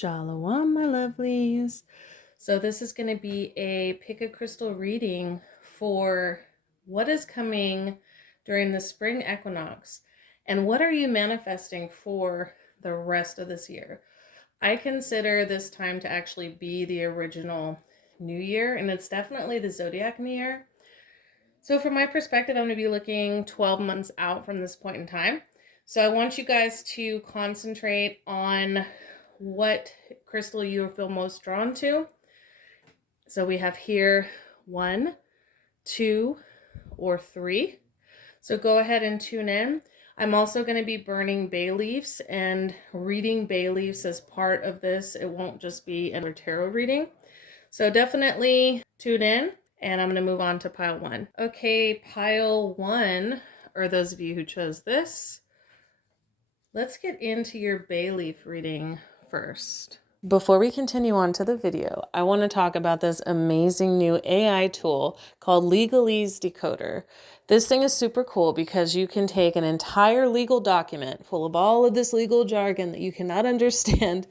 Shalom, my lovelies. So this is going to be a pick a crystal reading for what is coming during the spring equinox and what are you manifesting for the rest of this year. I consider this time to actually be the original new year, and it's definitely the Zodiac new year. So from my perspective, I'm going to be looking 12 months out from this point in time. So I want you guys to concentrate on what crystal you feel most drawn to. So we have here 1, 2, or 3. So go ahead and tune in. I'm also going to be burning bay leaves and reading bay leaves as part of this. It won't just be a tarot reading. So definitely tune in, and I'm going to move on to pile 1. Okay, pile 1, or those of you who chose this, let's get into your bay leaf reading first. Before we continue on to the video, I want to talk about this amazing new AI tool called Legalese Decoder. This thing is super cool because you can take an entire legal document full of all of this legal jargon that you cannot understand,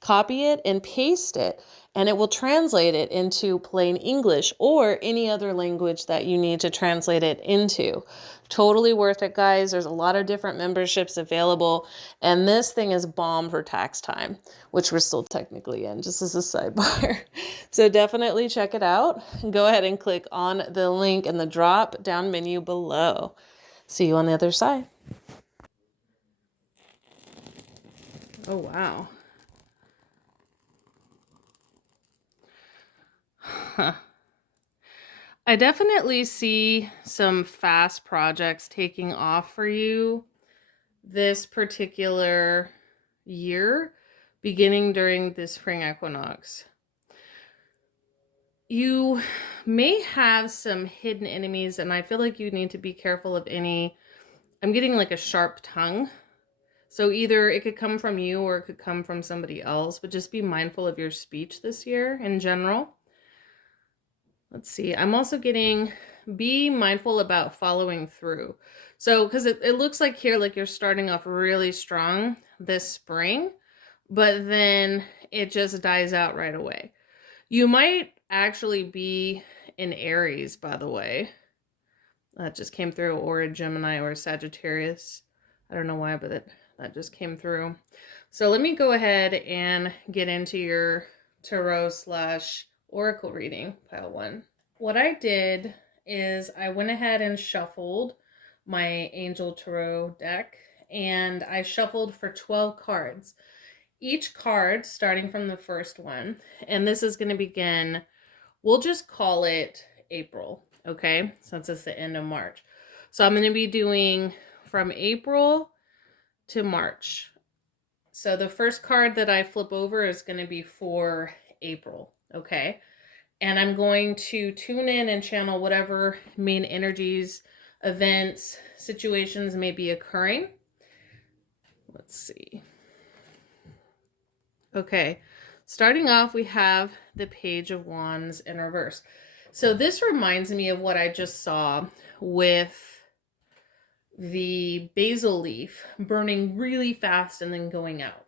copy it and paste it, and it will translate it into plain English or any other language that you need to translate it into. Totally worth it, guys. There's a lot of different memberships available, and this thing is bomb for tax time, which we're still technically in, just as a sidebar. So definitely check it out. Go ahead and click on the link in the drop down menu below. See you on the other side. Oh, wow. Huh. I definitely see some fast projects taking off for you this particular year, beginning during the spring equinox. You may have some hidden enemies, and I feel like you need to be careful of any. I'm getting like a sharp tongue. So either it could come from you or it could come from somebody else, but just be mindful of your speech this year in general. Let's see. I'm also getting, be mindful about following through. So, because it looks like here, like you're starting off really strong this spring, but then it just dies out right away. You might actually be in Aries, by the way. That just came through, or a Gemini or a Sagittarius. I don't know why, but that just came through. So let me go ahead and get into your tarot / oracle reading, pile 1. What I did is I went ahead and shuffled my Angel Tarot deck, and I shuffled for 12 cards. Each card starting from the first one, and this is going to begin, we'll just call it April, okay, since it's the end of March. So I'm going to be doing from April to March. So the first card that I flip over is going to be for April, okay? And I'm going to tune in and channel whatever main energies, events, situations may be occurring. Let's see. Okay, starting off, we have the Page of Wands in reverse. So this reminds me of what I just saw with the basil leaf burning really fast and then going out.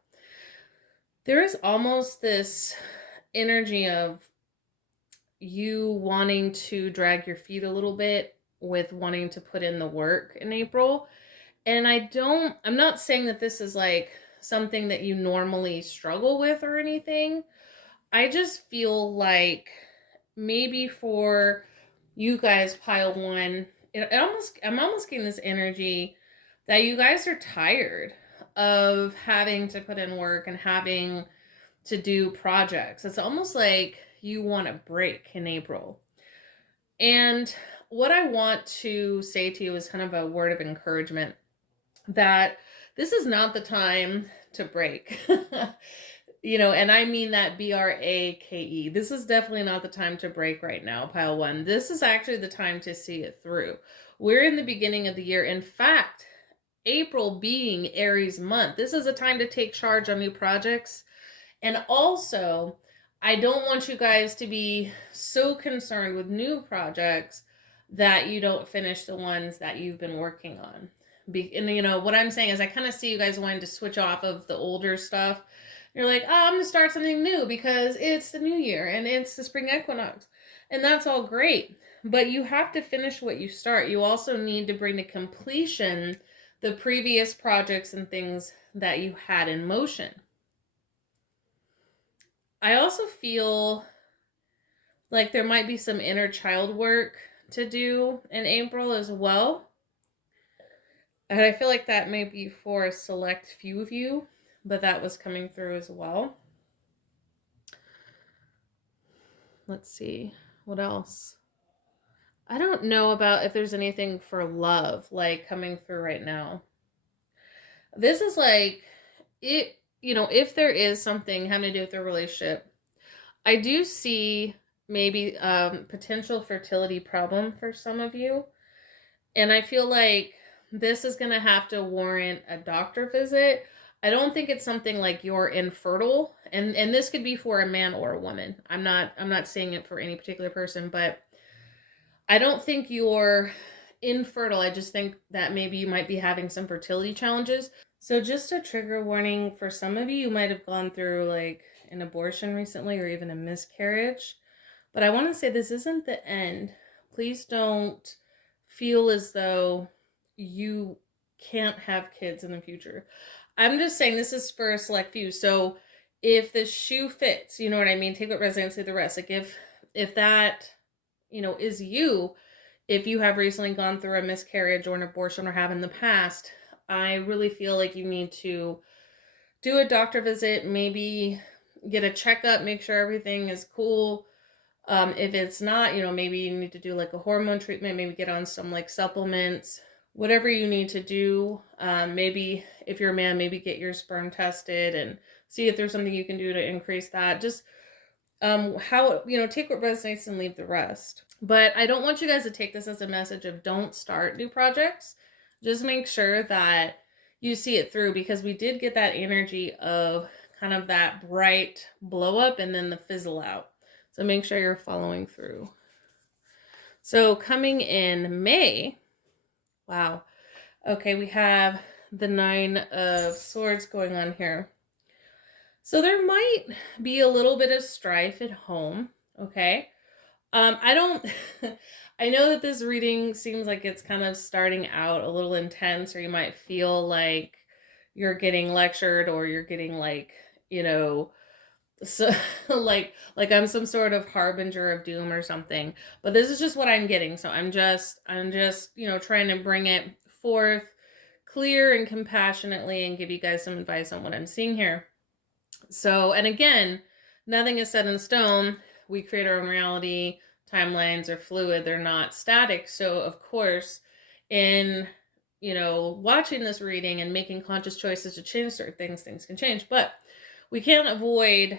There is almost this energy of you wanting to drag your feet a little bit with wanting to put in the work in April. And I'm not saying that this is like something that you normally struggle with or anything. I just feel like maybe for you guys, pile 1, I'm almost getting this energy that you guys are tired of having to put in work and having to do projects. It's almost like you want a break in April. And what I want to say to you is kind of a word of encouragement that this is not the time to break. You know, and I mean that BRAKE. This is definitely not the time to break right now, pile 1. This is actually the time to see it through. We're in the beginning of the year. In fact, April being Aries month, this is a time to take charge on new projects. And also, I don't want you guys to be so concerned with new projects that you don't finish the ones that you've been working on. And you know, what I'm saying is I kind of see you guys wanting to switch off of the older stuff You're like, oh, I'm going to start something new because it's the new year and it's the spring equinox. And that's all great. But you have to finish what you start. You also need to bring to completion the previous projects and things that you had in motion. I also feel like there might be some inner child work to do in April as well. And I feel like that may be for a select few of you, but that was coming through as well. Let's see. What else? I don't know about if there's anything for love, like, coming through right now. This is like, it, if there is something having to do with the relationship, I do see maybe potential fertility problem for some of you. And I feel like this is going to have to warrant a doctor visit. I don't think it's something like you're infertile, and this could be for a man or a woman. I'm not saying it for any particular person, but I don't think you're infertile. I just think that maybe you might be having some fertility challenges. So just a trigger warning for some of you, you might have gone through like an abortion recently or even a miscarriage. But I want to say this isn't the end. Please don't feel as though you can't have kids in the future. I'm just saying this is for a select few. So if the shoe fits, you know what I mean? Take what resonates, leave the rest. Like if that, is you, if you have recently gone through a miscarriage or an abortion or have in the past, I really feel like you need to do a doctor visit, maybe get a checkup, make sure everything is cool. If it's not, maybe you need to do like a hormone treatment, maybe get on some like supplements, whatever you need to do. Maybe if you're a man, maybe get your sperm tested and see if there's something you can do to increase that. Just take what resonates and leave the rest. But I don't want you guys to take this as a message of don't start new projects. Just make sure that you see it through, because we did get that energy of kind of that bright blow up and then the fizzle out. So make sure you're following through. So coming in May, wow. Okay, we have the 9 of Swords going on here. So there might be a little bit of strife at home, okay? I know that this reading seems like it's kind of starting out a little intense, or you might feel like you're getting lectured, or you're getting like, so like I'm some sort of harbinger of doom or something. But this is just what I'm getting. So I'm just, trying to bring it forth clear and compassionately and give you guys some advice on what I'm seeing here. So, and again, nothing is set in stone. We create our own reality. Timelines are fluid. They're not static. So, of course, in, watching this reading and making conscious choices to change certain things can change. But we can't avoid,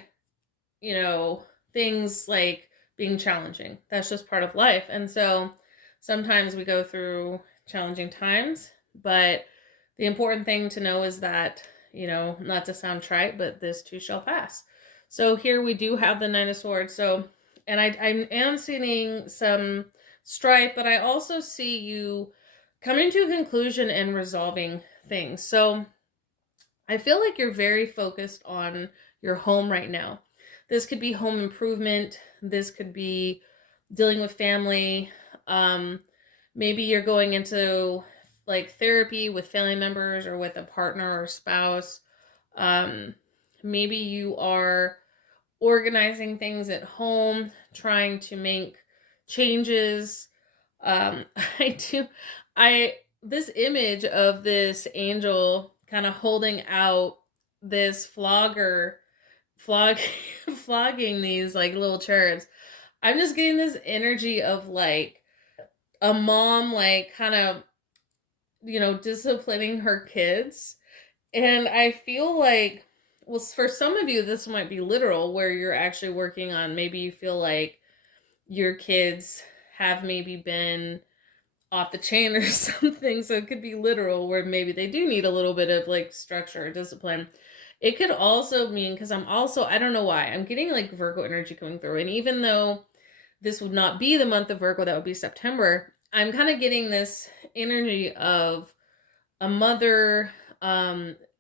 things like being challenging. That's just part of life. And so sometimes we go through challenging times. But the important thing to know is that, not to sound trite, but this too shall pass. So here we do have the 9 of Swords. So, and I am seeing some strife, but I also see you coming to a conclusion and resolving things. So I feel like you're very focused on your home right now. This could be home improvement. This could be dealing with family. Maybe you're going into like therapy with family members or with a partner or spouse. Maybe you are organizing things at home, trying to make changes. This image of this angel kind of holding out this flogging these like little cherubs. I'm just getting this energy of like a mom, like kind of, disciplining her kids. And I feel like, well, for some of you, this might be literal, where you're actually working on, maybe you feel like your kids have maybe been off the chain or something. So it could be literal, where maybe they do need a little bit of like structure or discipline. It could also mean, because I don't know why, I'm getting like Virgo energy coming through. And even though this would not be the month of Virgo, that would be September, I'm kind of getting this energy of a mother,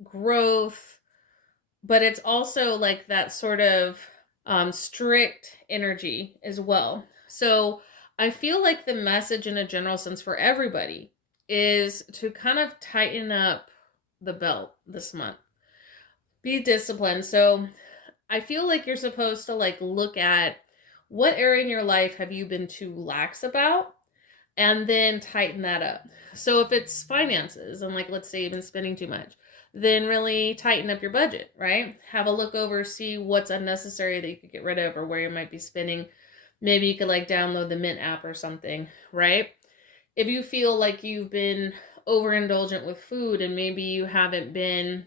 growth, but it's also like that sort of strict energy as well. So I feel like the message in a general sense for everybody is to kind of tighten up the belt this month. Be disciplined. So I feel like you're supposed to like look at what area in your life have you been too lax about, and then tighten that up. So if it's finances and like let's say you've been spending too much, then really tighten up your budget, right? Have a look over, see what's unnecessary that you could get rid of or where you might be spending. Maybe you could like download the Mint app or something, right? If you feel like you've been overindulgent with food and maybe you haven't been,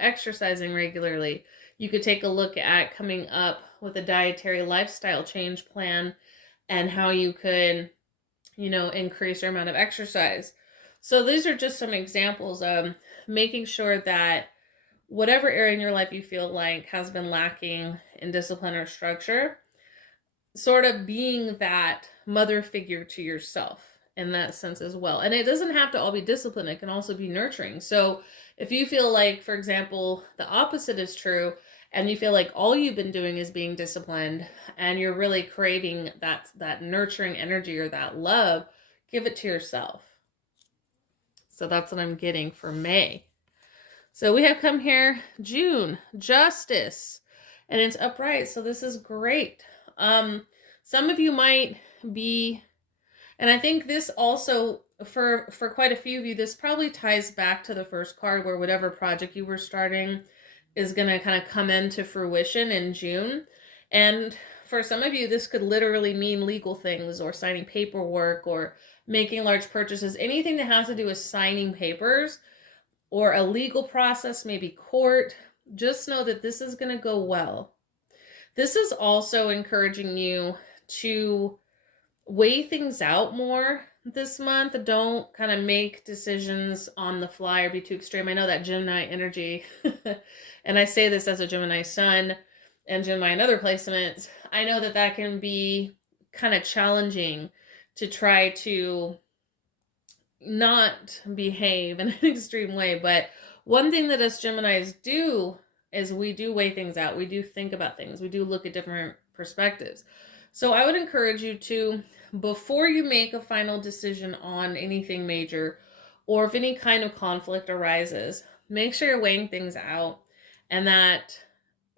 exercising regularly, you could take a look at coming up with a dietary lifestyle change plan and how you could, increase your amount of exercise. So these are just some examples of making sure that whatever area in your life you feel like has been lacking in discipline or structure, sort of being that mother figure to yourself in that sense as well. And it doesn't have to all be discipline, it can also be nurturing. So if you feel like, for example, the opposite is true, and you feel like all you've been doing is being disciplined and you're really craving that nurturing energy or that love, give it to yourself. So that's what I'm getting for May. So we have come here June, justice, and it's upright. So this is great. Some of you might be, and I think this also for quite a few of you, this probably ties back to the first card where whatever project you were starting is going to kind of come into fruition in June. And for some of you, this could literally mean legal things or signing paperwork or making large purchases, anything that has to do with signing papers or a legal process, maybe court. Just know that this is going to go well. This is also encouraging you to weigh things out more this month. Don't kind of make decisions on the fly or be too extreme. I know that Gemini energy, and I say this as a Gemini sun and Gemini in other placements, I know that can be kind of challenging to try to not behave in an extreme way. But one thing that us Geminis do is we do weigh things out. We do think about things. We do look at different perspectives. So I would encourage you to, before you make a final decision on anything major, or if any kind of conflict arises, make sure you're weighing things out, and that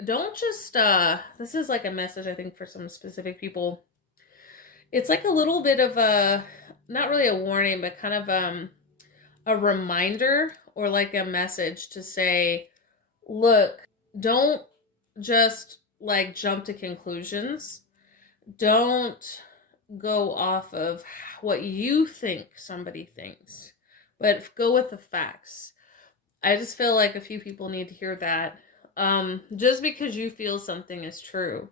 don't just, this is like a message I think for some specific people. It's like a little bit of a, not really a warning, but kind of a reminder or like a message to say, look, don't just like jump to conclusions. Don't go off of what you think somebody thinks, but go with the facts. I just feel like a few people need to hear that. Just because you feel something is true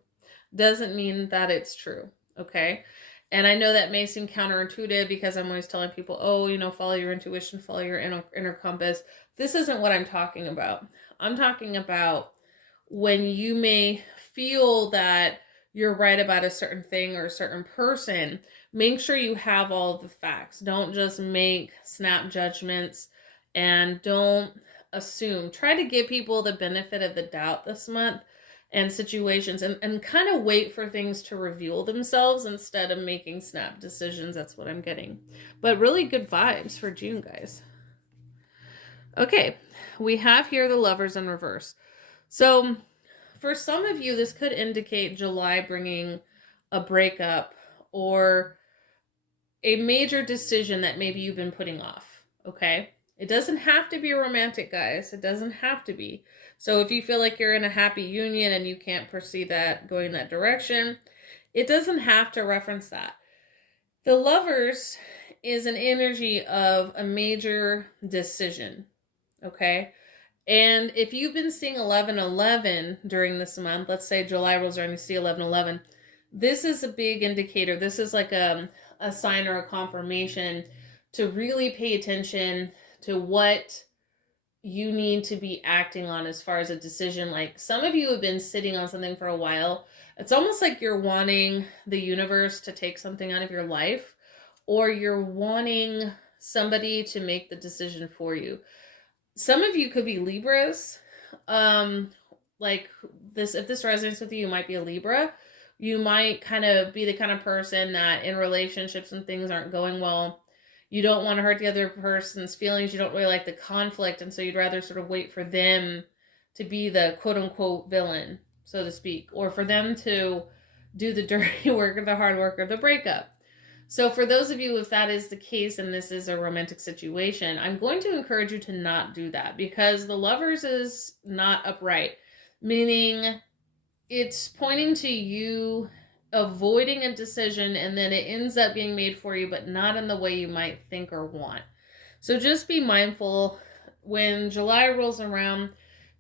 doesn't mean that it's true, okay? And I know that may seem counterintuitive because I'm always telling people, oh, follow your intuition, follow your inner compass. This isn't what I'm talking about. I'm talking about when you may feel that you're right about a certain thing or a certain person, make sure you have all the facts. Don't just make snap judgments and don't assume. Try to give people the benefit of the doubt this month and situations, and kind of wait for things to reveal themselves instead of making snap decisions. That's what I'm getting. But really good vibes for June, guys. Okay, we have here the Lovers in reverse. So for some of you, this could indicate July bringing a breakup or a major decision that maybe you've been putting off, okay? It doesn't have to be romantic, guys. It doesn't have to be. So if you feel like you're in a happy union and you can't foresee that going that direction, it doesn't have to reference that. The Lovers is an energy of a major decision, okay? And if you've been seeing 1111 during this month, let's say July rolls around and you see 1111, this is a big indicator. This is like a sign or a confirmation to really pay attention to what you need to be acting on as far as a decision. Like some of you have been sitting on something for a while. It's almost like you're wanting the universe to take something out of your life, or you're wanting somebody to make the decision for you. Some of you could be Libras, like this, if this resonates with you, you might be a Libra. You might kind of be the kind of person that in relationships when things aren't going well, you don't want to hurt the other person's feelings. You don't really like the conflict. And so you'd rather sort of wait for them to be the quote unquote villain, so to speak, or for them to do the dirty work or the hard work or the breakup. So for those of you, if that is the case and this is a romantic situation, I'm going to encourage you to not do that, because the Lovers is not upright, meaning it's pointing to you avoiding a decision and then it ends up being made for you, but not in the way you might think or want. So just be mindful when July rolls around,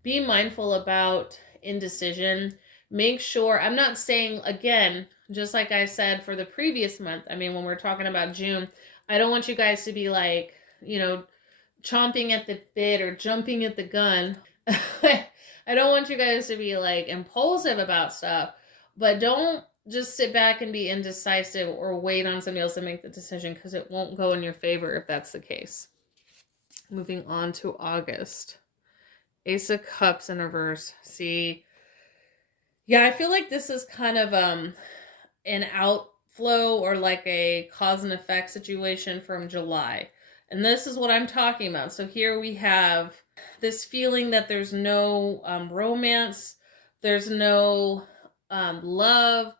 be mindful about indecision. Make sure, I'm not saying, again, just like I said for the previous month, I mean, when we're talking about June, I don't want you guys to be like, you know, chomping at the bit or jumping at the gun. I don't want you guys to be like impulsive about stuff, but don't just sit back and be indecisive or wait on somebody else to make the decision, because it won't go in your favor if that's the case. Moving on to August. Ace of Cups in reverse. See, yeah, I feel like this is kind of an outflow or like a cause and effect situation from July. And this is what I'm talking about. So here we have this feeling that there's no romance, there's no love.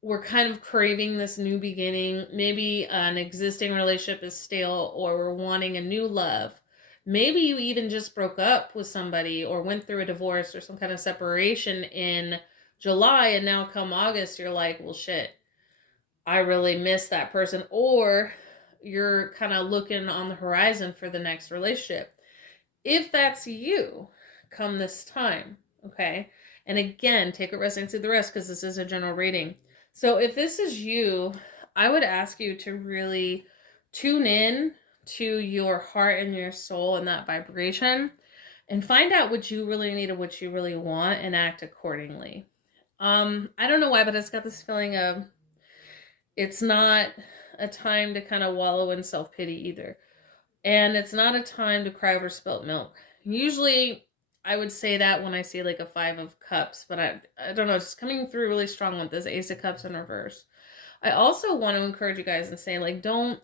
We're kind of craving this new beginning. Maybe an existing relationship is stale, or we're wanting a new love. Maybe you even just broke up with somebody or went through a divorce or some kind of separation in July, and now come August, you're like, well, shit, I really miss that person. Or you're kind of looking on the horizon for the next relationship. If that's you, come this time, okay? And again, take what resonates with the rest, because this is a general reading. So if this is you, I would ask you to really tune in to your heart and your soul and that vibration, and find out what you really need and what you really want, and act accordingly. I don't know why, but it's got this feeling of it's not a time to kind of wallow in self-pity either. And it's not a time to cry over spilt milk. Usually I would say that when I see like a 5 of Cups, but I don't know, it's just coming through really strong with this Ace of Cups in reverse. I also want to encourage you guys and say, like, don't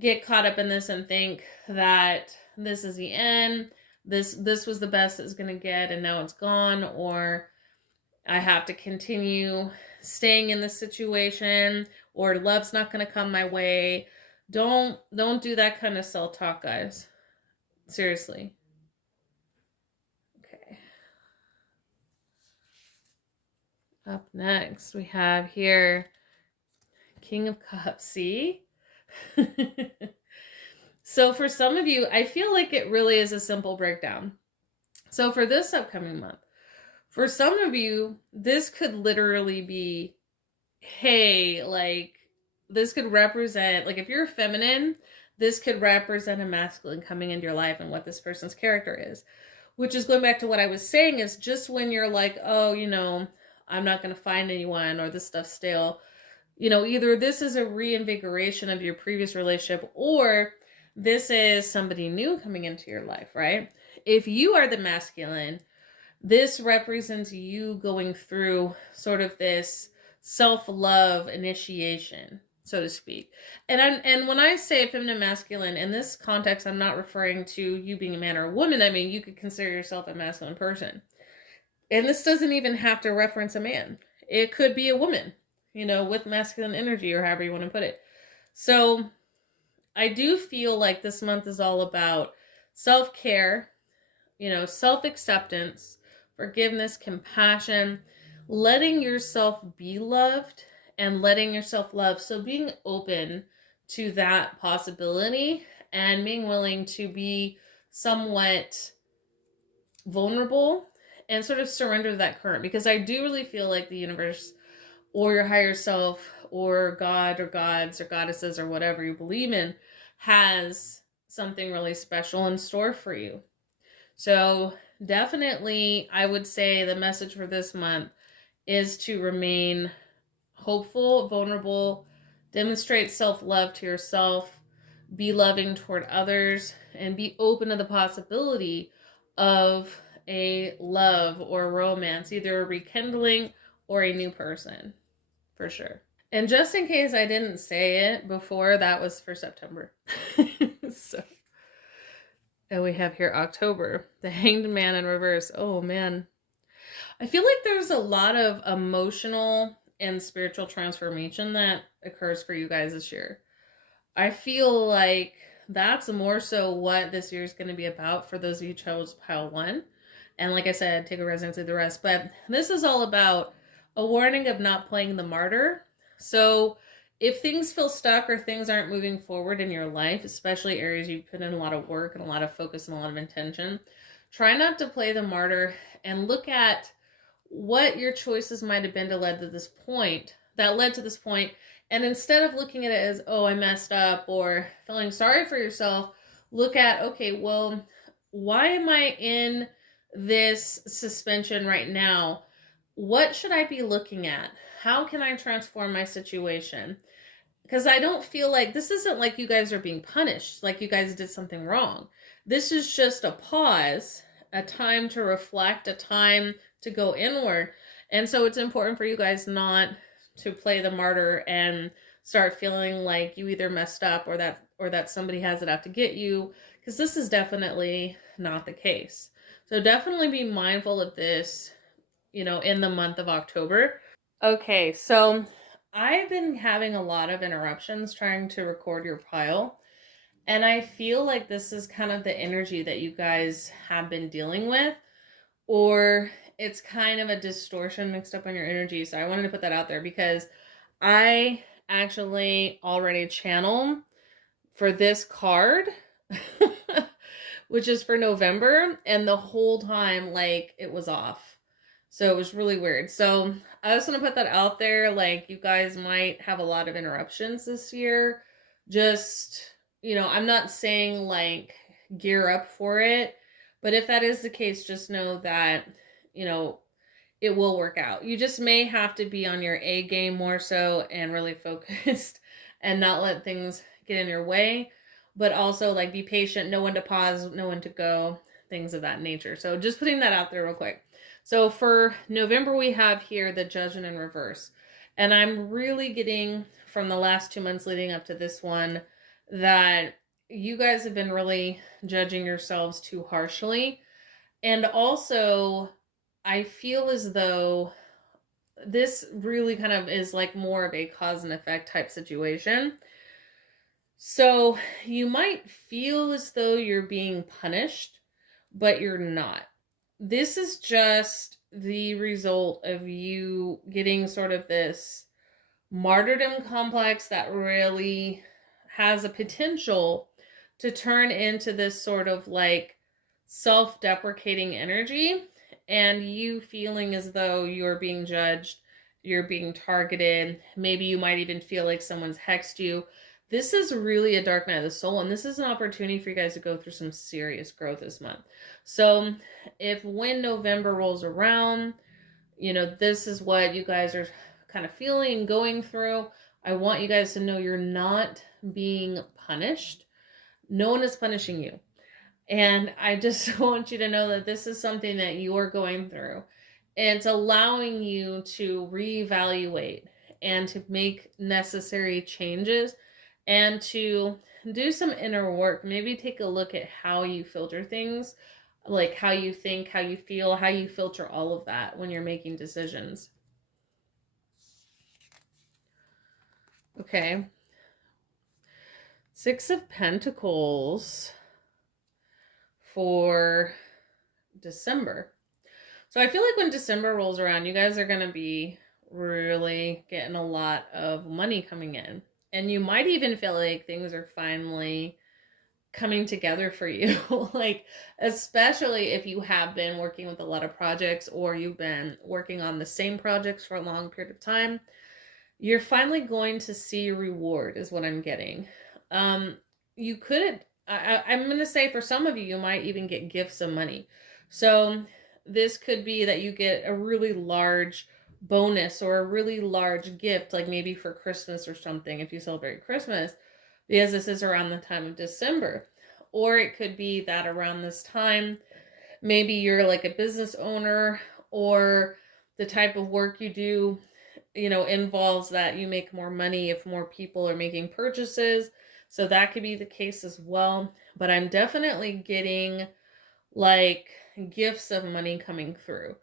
get caught up in this and think that this is the end. This was the best it's going to get and now it's gone, or I have to continue staying in this situation, or love's not going to come my way. Don't do that kind of self-talk, guys. Seriously. Okay. Up next, we have here King of Cups. See? So for some of you, I feel like it really is a simple breakdown. So for this upcoming month, for some of you, this could literally be, hey, like, this could represent, like, if you're feminine, this could represent a masculine coming into your life and what this person's character is. Which is going back to what I was saying, is just when you're like, oh, you know, I'm not going to find anyone, or this stuff's stale. You know, either this is a reinvigoration of your previous relationship, or this is somebody new coming into your life, right? If you are the masculine, this represents you going through sort of this self-love initiation, so to speak. And when I say feminine masculine, in this context, I'm not referring to you being a man or a woman. I mean, you could consider yourself a masculine person. And this doesn't even have to reference a man. It could be a woman, you know, with masculine energy, or however you want to put it. So I do feel like this month is all about self-care, you know, self-acceptance, forgiveness, compassion, letting yourself be loved and letting yourself love. So being open to that possibility and being willing to be somewhat vulnerable and sort of surrender to that current. Because I do really feel like the universe or your higher self or God or gods or goddesses or whatever you believe in has something really special in store for you. So definitely, I would say the message for this month is to remain hopeful, vulnerable, demonstrate self-love to yourself, be loving toward others, and be open to the possibility of a love or romance, either a rekindling or a new person, for sure. And just in case I didn't say it before, that was for September. So, and we have here October, the Hanged Man in reverse. Oh man. I feel like there's a lot of emotional and spiritual transformation that occurs for you guys this year. I feel like that's more so what this year is going to be about for those of you who chose pile 1. And like I said, take a resonance with the rest. But this is all about a warning of not playing the martyr. So if things feel stuck or things aren't moving forward in your life, especially areas you put in a lot of work and a lot of focus and a lot of intention, try not to play the martyr and look at what your choices might have been to lead to this point, that led to this point. And instead of looking at it as, oh, I messed up, or feeling sorry for yourself, look at, okay, well, why am I in this suspension right now? What should I be looking at? How can I transform my situation? Because I don't feel like, this isn't like you guys are being punished, like you guys did something wrong. This is just a pause, a time to reflect, a time to go inward. And so it's important for you guys not to play the martyr and start feeling like you either messed up or that somebody has it out to get you, because this is definitely not the case. So definitely be mindful of this, in the month of October. Okay, so I've been having a lot of interruptions trying to record your pile, and I feel like this is kind of the energy that you guys have been dealing with, or it's kind of a distortion mixed up on your energy. So I wanted to put that out there because I actually already channeled for this card, which is for November, and the whole time, like, it was off. So it was really weird. So I just want to put that out there. Like, you guys might have a lot of interruptions this year. Just, I'm not saying like gear up for it, but if that is the case, just know that, it will work out. You just may have to be on your A game more so and really focused and not let things get in your way, but also like be patient, know when to pause, know when to go, things of that nature. So just putting that out there real quick. So for November, we have here the Judgment in reverse. And I'm really getting from the last 2 months leading up to this one that you guys have been really judging yourselves too harshly. And also, I feel as though this really kind of is like more of a cause and effect type situation. So you might feel as though you're being punished, but you're not. This is just the result of you getting sort of this martyrdom complex that really has a potential to turn into this sort of like self-deprecating energy, and you feeling as though you're being judged, you're being targeted. Maybe you might even feel like someone's hexed you. This is really a dark night of the soul, and this is an opportunity for you guys to go through some serious growth this month. So if when November rolls around, this is what you guys are kind of feeling and going through, I want you guys to know you're not being punished. No one is punishing you. And I just want you to know that this is something that you're going through. And it's allowing you to reevaluate and to make necessary changes and to do some inner work. Maybe take a look at how you filter things, like how you think, how you feel, how you filter all of that when you're making decisions. Okay. 6 of Pentacles for December. So I feel like when December rolls around, you guys are going to be really getting a lot of money coming in. And you might even feel like things are finally coming together for you. Like, especially if you have been working with a lot of projects or you've been working on the same projects for a long period of time, you're finally going to see a reward is what I'm getting. You could, I'm going to say for some of you, you might even get gifts of money. So this could be that you get a really large bonus or a really large gift, like maybe for Christmas or something, if you celebrate Christmas, because this is around the time of December. Or it could be that around this time, maybe you're like a business owner, or the type of work you do, involves that you make more money if more people are making purchases. So that could be the case as well. But I'm definitely getting like gifts of money coming through.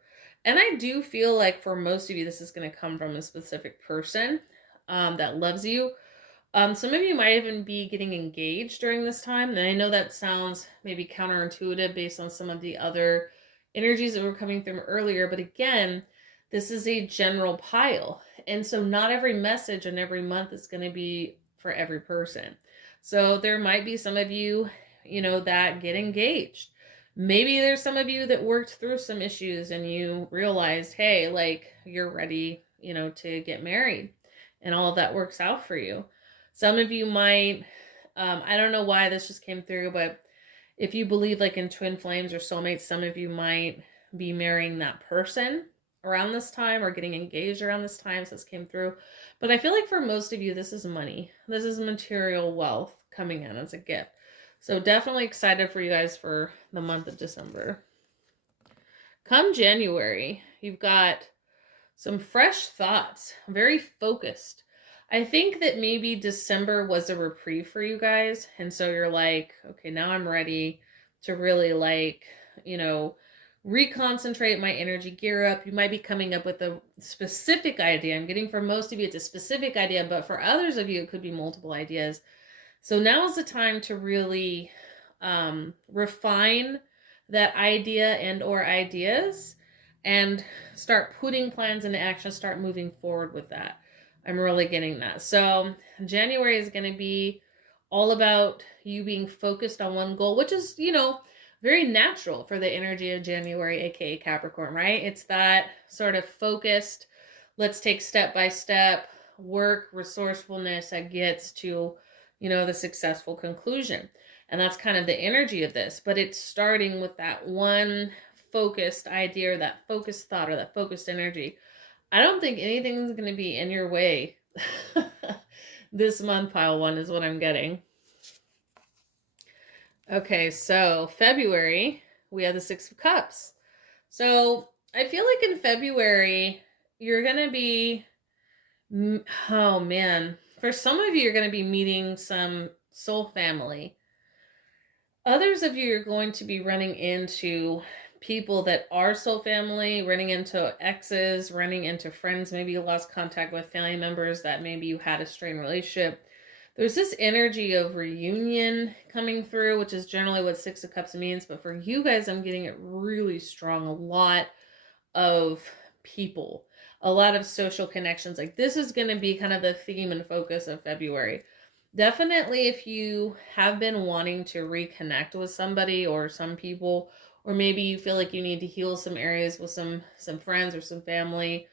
And I do feel like for most of you, this is going to come from a specific person that loves you. Some of you might even be getting engaged during this time. And I know that sounds maybe counterintuitive based on some of the other energies that were coming through earlier. But again, this is a general pile. And so not every message and every month is going to be for every person. So there might be some of you, that get engaged. Maybe there's some of you that worked through some issues and you realized, hey, like you're ready, to get married, and all of that works out for you. Some of you might, I don't know why this just came through, but if you believe like in twin flames or soulmates, some of you might be marrying that person around this time or getting engaged around this time. So this came through. But I feel like for most of you, this is money. This is material wealth coming in as a gift. So definitely excited for you guys for the month of December. Come January, you've got some fresh thoughts, very focused. I think that maybe December was a reprieve for you guys. And so you're like, okay, now I'm ready to really reconcentrate my energy, gear up. You might be coming up with a specific idea. I'm getting for most of you, it's a specific idea, but for others of you, it could be multiple ideas. So now is the time to really refine that idea and or ideas and start putting plans into action, start moving forward with that. I'm really getting that. So January is going to be all about you being focused on one goal, which is, very natural for the energy of January, aka Capricorn, right? It's that sort of focused, let's take step by step work, resourcefulness that gets to, the successful conclusion. And that's kind of the energy of this, but it's starting with that one focused idea or that focused thought or that focused energy. I don't think anything's going to be in your way this month, pile one, is what I'm getting. Okay, so February, we have the Six of Cups. So I feel like in February, you're going to be, oh man, for some of you, you're going to be meeting some soul family. Others of you are going to be running into people that are soul family, running into exes, running into friends. Maybe you lost contact with family members that maybe you had a strained relationship. There's this energy of reunion coming through, which is generally what Six of Cups means. But for you guys, I'm getting it really strong. A lot of people, a lot of social connections. Like this is going to be kind of the theme and focus of February. Definitely if you have been wanting to reconnect with somebody or some people, or maybe you feel like you need to heal some areas with some friends or some family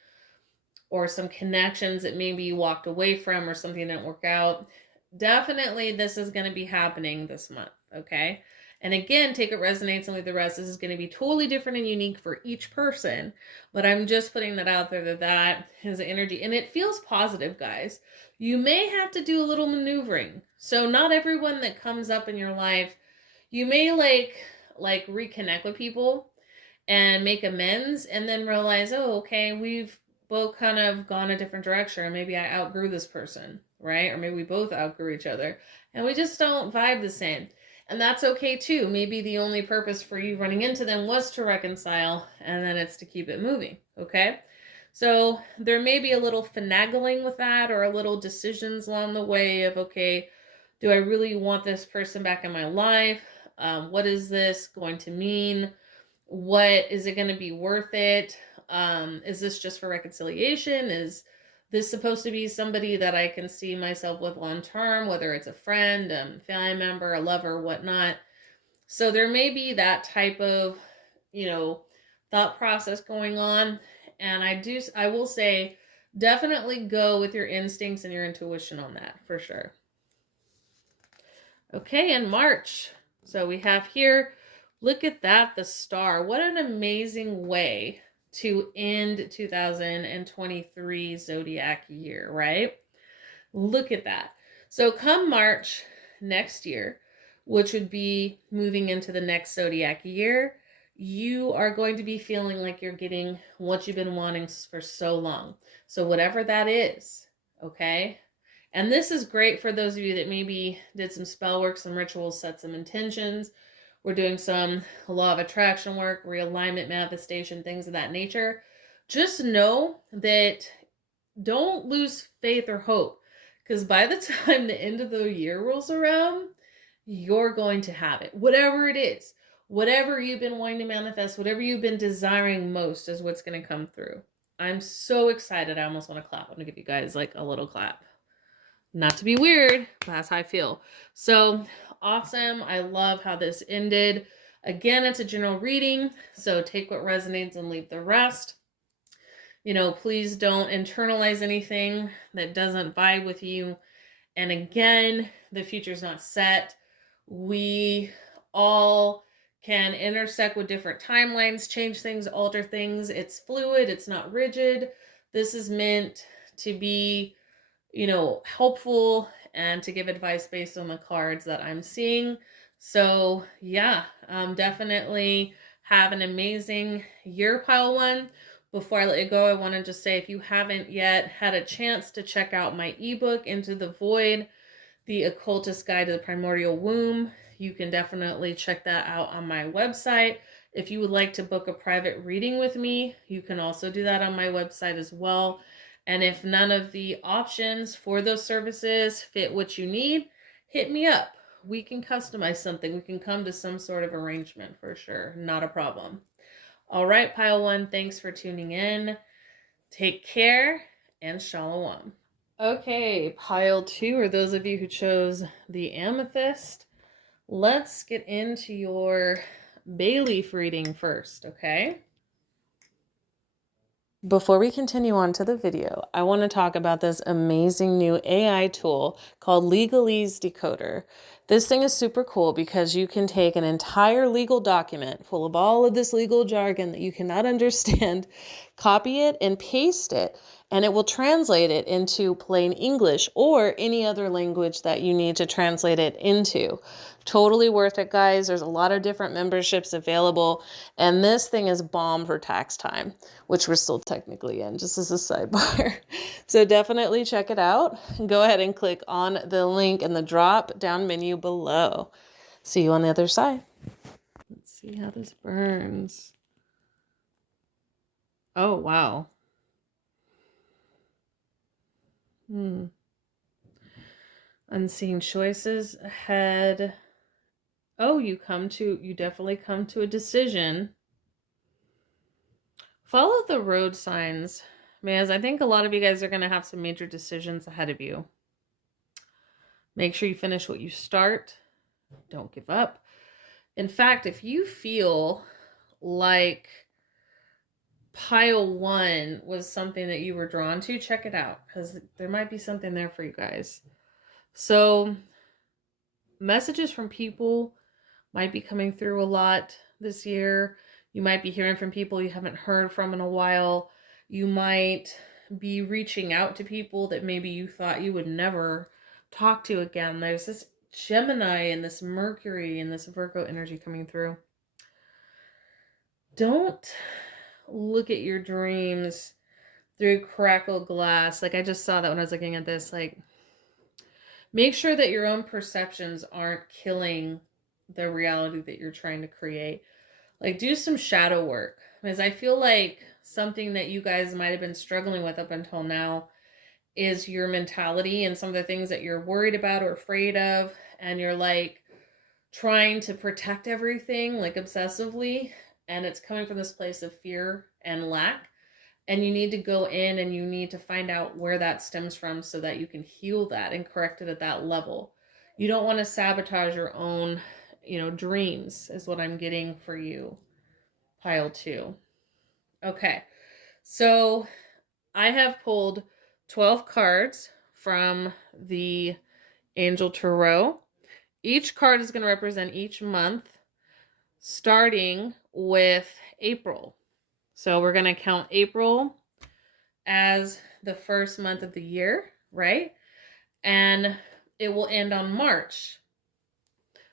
or some connections that maybe you walked away from or something didn't work out, definitely this is going to be happening this month, okay? And again, take it resonates and leave the rest. This is going to be totally different and unique for each person, but I'm just putting that out there that is the energy. And it feels positive, guys. You may have to do a little maneuvering. So not everyone that comes up in your life, you may like reconnect with people and make amends and then realize, oh, okay, we've both kind of gone a different direction. Or maybe I outgrew this person, right? Or maybe we both outgrew each other and we just don't vibe the same. And that's okay too. Maybe the only purpose for you running into them was to reconcile, and then it's to keep it moving, okay? So there may be a little finagling with that, or a little decisions along the way of, okay, do I really want this person back in my life? What is this going to mean? What is it going to be worth it? Is this just for reconciliation? Is this supposed to be somebody that I can see myself with long term, whether it's a friend, family member, a lover, whatnot? So there may be that type of, thought process going on. And I will say, definitely go with your instincts and your intuition on that for sure. Okay, in March. So we have here, look at that, the star. What an amazing way to end 2023 Zodiac year, right? Look at that. So come March next year, which would be moving into the next Zodiac year, you are going to be feeling like you're getting what you've been wanting for so long. So whatever that is, okay? And this is great for those of you that maybe did some spell work, some rituals, set some intentions. We're doing some law of attraction work, realignment, manifestation, things of that nature. Just know that don't lose faith or hope, because by the time the end of the year rolls around, you're going to have it. Whatever it is, whatever you've been wanting to manifest, whatever you've been desiring most is what's going to come through. I'm so excited. I almost want to clap. I'm going to give you guys like a little clap. Not to be weird, but that's how I feel. So awesome. I love how this ended. Again, it's a general reading, so take what resonates and leave the rest. You know, please don't internalize anything that doesn't vibe with you. And again, the future's not set. We all can intersect with different timelines, change things, alter things. It's fluid, it's not rigid. This is meant to be, you know, helpful and to give advice based on the cards that I'm seeing. So yeah, definitely have an amazing year, Pile One. Before I let you go, I want to just say, if you haven't yet had a chance to check out my ebook, Into the Void, The Occultist Guide to the Primordial Womb, you can definitely check that out on my website. If you would like to book a private reading with me, you can also do that on my website as well. And if none of the options for those services fit what you need, hit me up. We can customize something. We can come to some sort of arrangement for sure. Not a problem. All right, Pile One, thanks for tuning in. Take care and shalom. Okay, Pile Two, or those of you who chose the amethyst, let's get into your bay leaf reading first, okay? Before we continue on to the video, I want to talk about this amazing new AI tool called Legalese Decoder. This thing is super cool because you can take an entire legal document full of all of this legal jargon that you cannot understand, copy it and paste it, and it will translate it into plain English or any other language that you need to translate it into. Totally worth it, guys. There's a lot of different memberships available, and this thing is bomb for tax time, which we're still technically in, just as a sidebar. So definitely check it out. Go ahead and click on the link in the drop down menu below. See you on the other side. Let's see how this burns. Oh, wow. Unseen choices ahead. Oh, you definitely come to a decision. Follow the road signs, because I think a lot of you guys are going to have some major decisions ahead of you. Make sure you finish what you start. Don't give up. In fact, if you feel like Pile One was something that you were drawn to, check it out, because there might be something there for you guys. So messages from people might be coming through a lot this year. You might be hearing from people you haven't heard from in a while. You might be reaching out to people that maybe you thought you would never talk to again. There's this Gemini and this Mercury and this Virgo energy coming through. Don't look at your dreams through crackled glass. Like, I just saw that when I was looking at this. Like, make sure that your own perceptions aren't killing the reality that you're trying to create. Like, do some shadow work, because I feel like something that you guys might have been struggling with up until now is your mentality and some of the things that you're worried about or afraid of, and you're like trying to protect everything like obsessively, and it's coming from this place of fear and lack, and you need to go in and you need to find out where that stems from so that you can heal that and correct it at that level. You don't want to sabotage your own, dreams is what I'm getting for you, Pile Two. Okay, so I have pulled 12 cards from the Angel Tarot. Each card is going to represent each month, starting with April. So we're going to count April as the first month of the year, right? And it will end on March,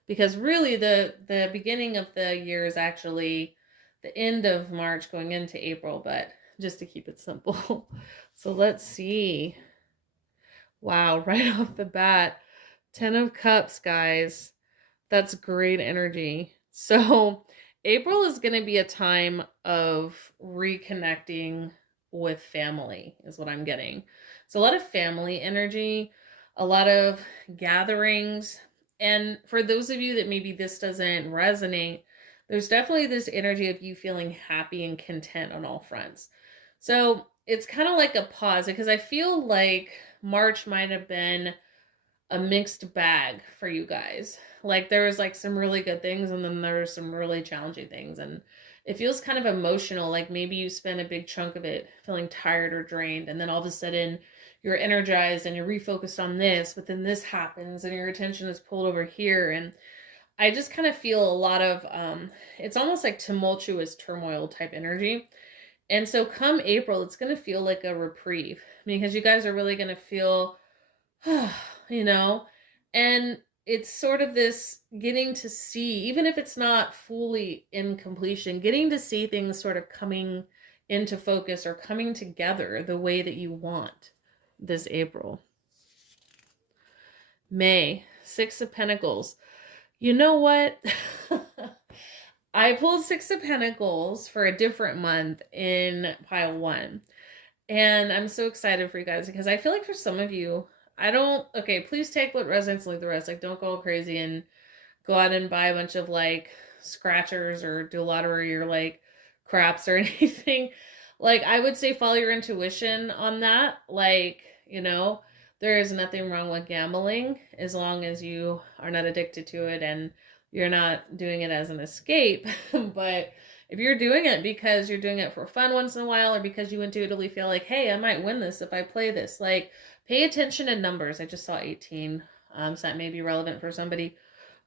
because really the beginning of the year is actually the end of March going into April, but just to keep it simple. So let's see. Wow, right off the bat, 10 of Cups, guys. That's great energy. So April is going to be a time of reconnecting with family, is what I'm getting. So a lot of family energy, a lot of gatherings. And for those of you that maybe this doesn't resonate, there's definitely this energy of you feeling happy and content on all fronts. So it's kind of like a pause, because I feel like March might have been a mixed bag for you guys. Like there was like some really good things, and then there were some really challenging things, and it feels kind of emotional. Like maybe you spend a big chunk of it feeling tired or drained, and then all of a sudden you're energized and you're refocused on this, but then this happens and your attention is pulled over here. And I just kind of feel a lot of it's almost like tumultuous turmoil type energy. And so come April, it's going to feel like a reprieve, because you guys are really going to feel you know, and it's sort of this getting to see, even if it's not fully in completion, getting to see things sort of coming into focus or coming together the way that you want this April. May, 6 of Pentacles. You know what? I pulled 6 of Pentacles for a different month in pile 1. And I'm so excited for you guys, because I feel like for some of you, okay, please take what resonates and leave the rest. Like, don't go crazy and go out and buy a bunch of like scratchers or do lottery or like craps or anything. Like, I would say follow your intuition on that. Like, there is nothing wrong with gambling as long as you are not addicted to it and you're not doing it as an escape. But if you're doing it because you're doing it for fun once in a while, or because you intuitively feel like, hey, I might win this if I play this, like, pay attention to numbers. I just saw 18, so that may be relevant for somebody.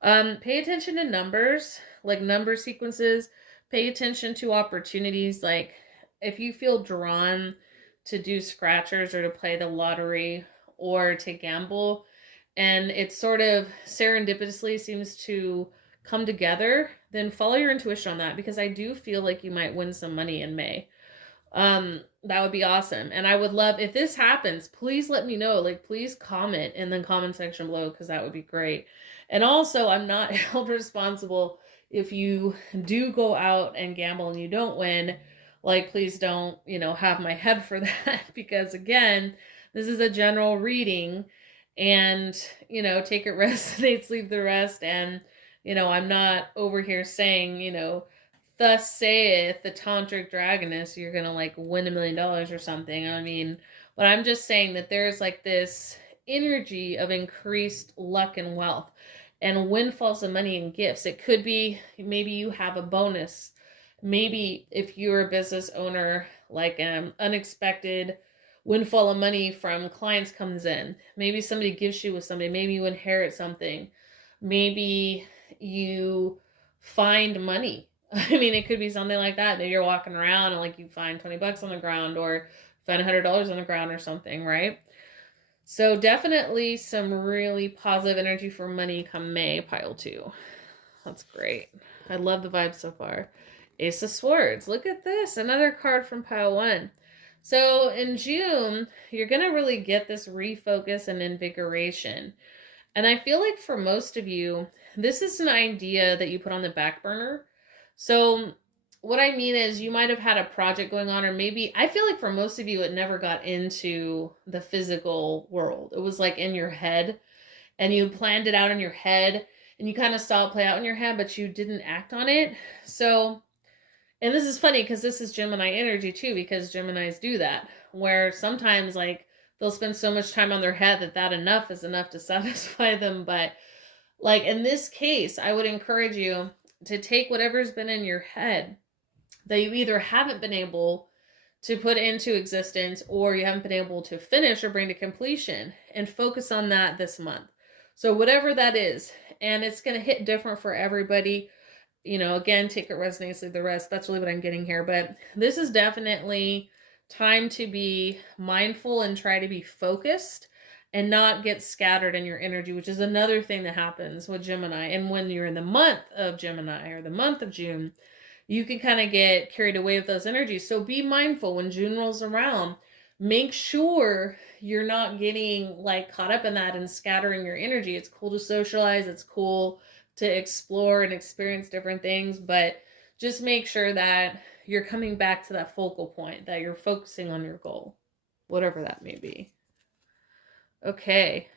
Pay attention to numbers, like number sequences. Pay attention to opportunities. Like, if you feel drawn to do scratchers or to play the lottery or to gamble, and it sort of serendipitously seems to come together, then follow your intuition on that, because I do feel like you might win some money in May. That would be awesome. And I would love, if this happens, please let me know. Like, please comment in the comment section below, because that would be great. And also, I'm not held responsible if you do go out and gamble and you don't win. Like, please don't, have my head for that, because again, this is a general reading, and, take it resonates, leave the rest. And, I'm not over here saying, thus saith the tantric dragoness, you're gonna like win $1 million or something. I mean, but I'm just saying that there's like this energy of increased luck and wealth and windfalls of money and gifts. It could be maybe you have a bonus. Maybe if you're a business owner, like an unexpected windfall of money from clients comes in. Maybe somebody gives you with somebody. Maybe you inherit something. Maybe you find money. I mean, it could be something like that. Maybe you're walking around and like you find $20 on the ground, or find $100 on the ground or something, right? So definitely some really positive energy for money come May, pile 2. That's great. I love the vibe so far. Ace of Swords. Look at this. Another card from pile 1. So in June, you're going to really get this refocus and invigoration. And I feel like for most of you, this is an idea that you put on the back burner. So what I mean is, you might have had a project going on, or maybe, I feel like for most of you, it never got into the physical world. It was like in your head, and you planned it out in your head, and you kind of saw it play out in your head, but you didn't act on it. So, and this is funny because this is Gemini energy too, because Geminis do that, where sometimes like they'll spend so much time on their head that enough is enough to satisfy them. But like in this case, I would encourage you to take whatever's been in your head that you either haven't been able to put into existence, or you haven't been able to finish or bring to completion, and focus on that this month. So whatever that is, and it's going to hit different for everybody. Again, take it resonates, leave the rest. That's really what I'm getting here. But this is definitely time to be mindful and try to be focused and not get scattered in your energy, which is another thing that happens with Gemini. And when you're in the month of Gemini, or the month of June, you can kind of get carried away with those energies. So be mindful when June rolls around. Make sure you're not getting like caught up in that and scattering your energy. It's cool to socialize. It's cool to explore and experience different things, but just make sure that you're coming back to that focal point, that you're focusing on your goal, whatever that may be. Okay.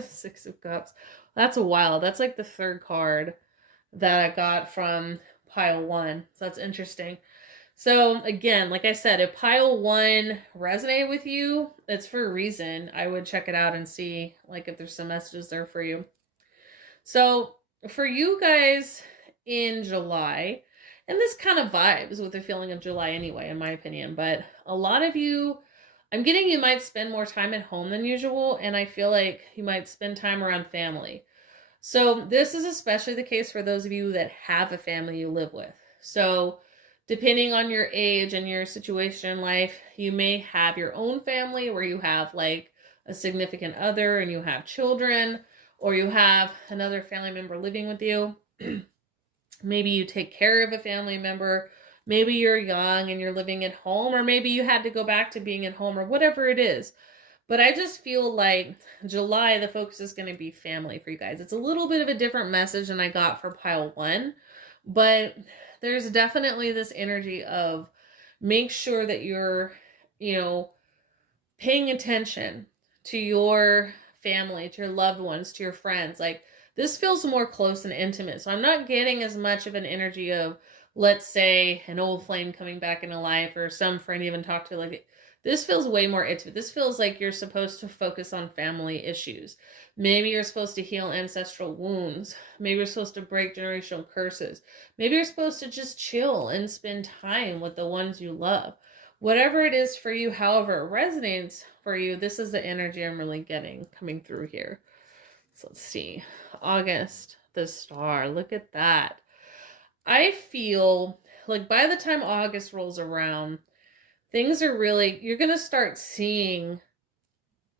Six of Cups. That's a wild. That's like the third card that I got from pile 1. So that's interesting. So again, like I said, if pile 1 resonated with you, it's for a reason. I would check it out and see like if there's some messages there for you. So for you guys in July, and this kind of vibes with the feeling of July anyway, in my opinion, but a lot of you, I'm getting you might spend more time at home than usual, and I feel like you might spend time around family. So this is especially the case for those of you that have a family you live with. So depending on your age and your situation in life, you may have your own family where you have like a significant other and you have children, or you have another family member living with you. Maybe you take care of a family member. Maybe you're young and you're living at home, or maybe you had to go back to being at home, or whatever it is. But I just feel like July, the focus is going to be family for you guys. It's a little bit of a different message than I got for pile 1, but there's definitely this energy of make sure that you're, paying attention to your family, to your loved ones, to your friends. Like this feels more close and intimate. So I'm not getting as much of an energy of, let's say, an old flame coming back into life or some friend you even talked to. Like this feels way more intimate. This feels like you're supposed to focus on family issues. Maybe you're supposed to heal ancestral wounds. Maybe you're supposed to break generational curses. Maybe you're supposed to just chill and spend time with the ones you love. Whatever it is for you, however it resonates for you, this is the energy I'm really getting coming through here. So let's see. August, the star. Look at that. I feel like by the time August rolls around, things are really, you're going to start seeing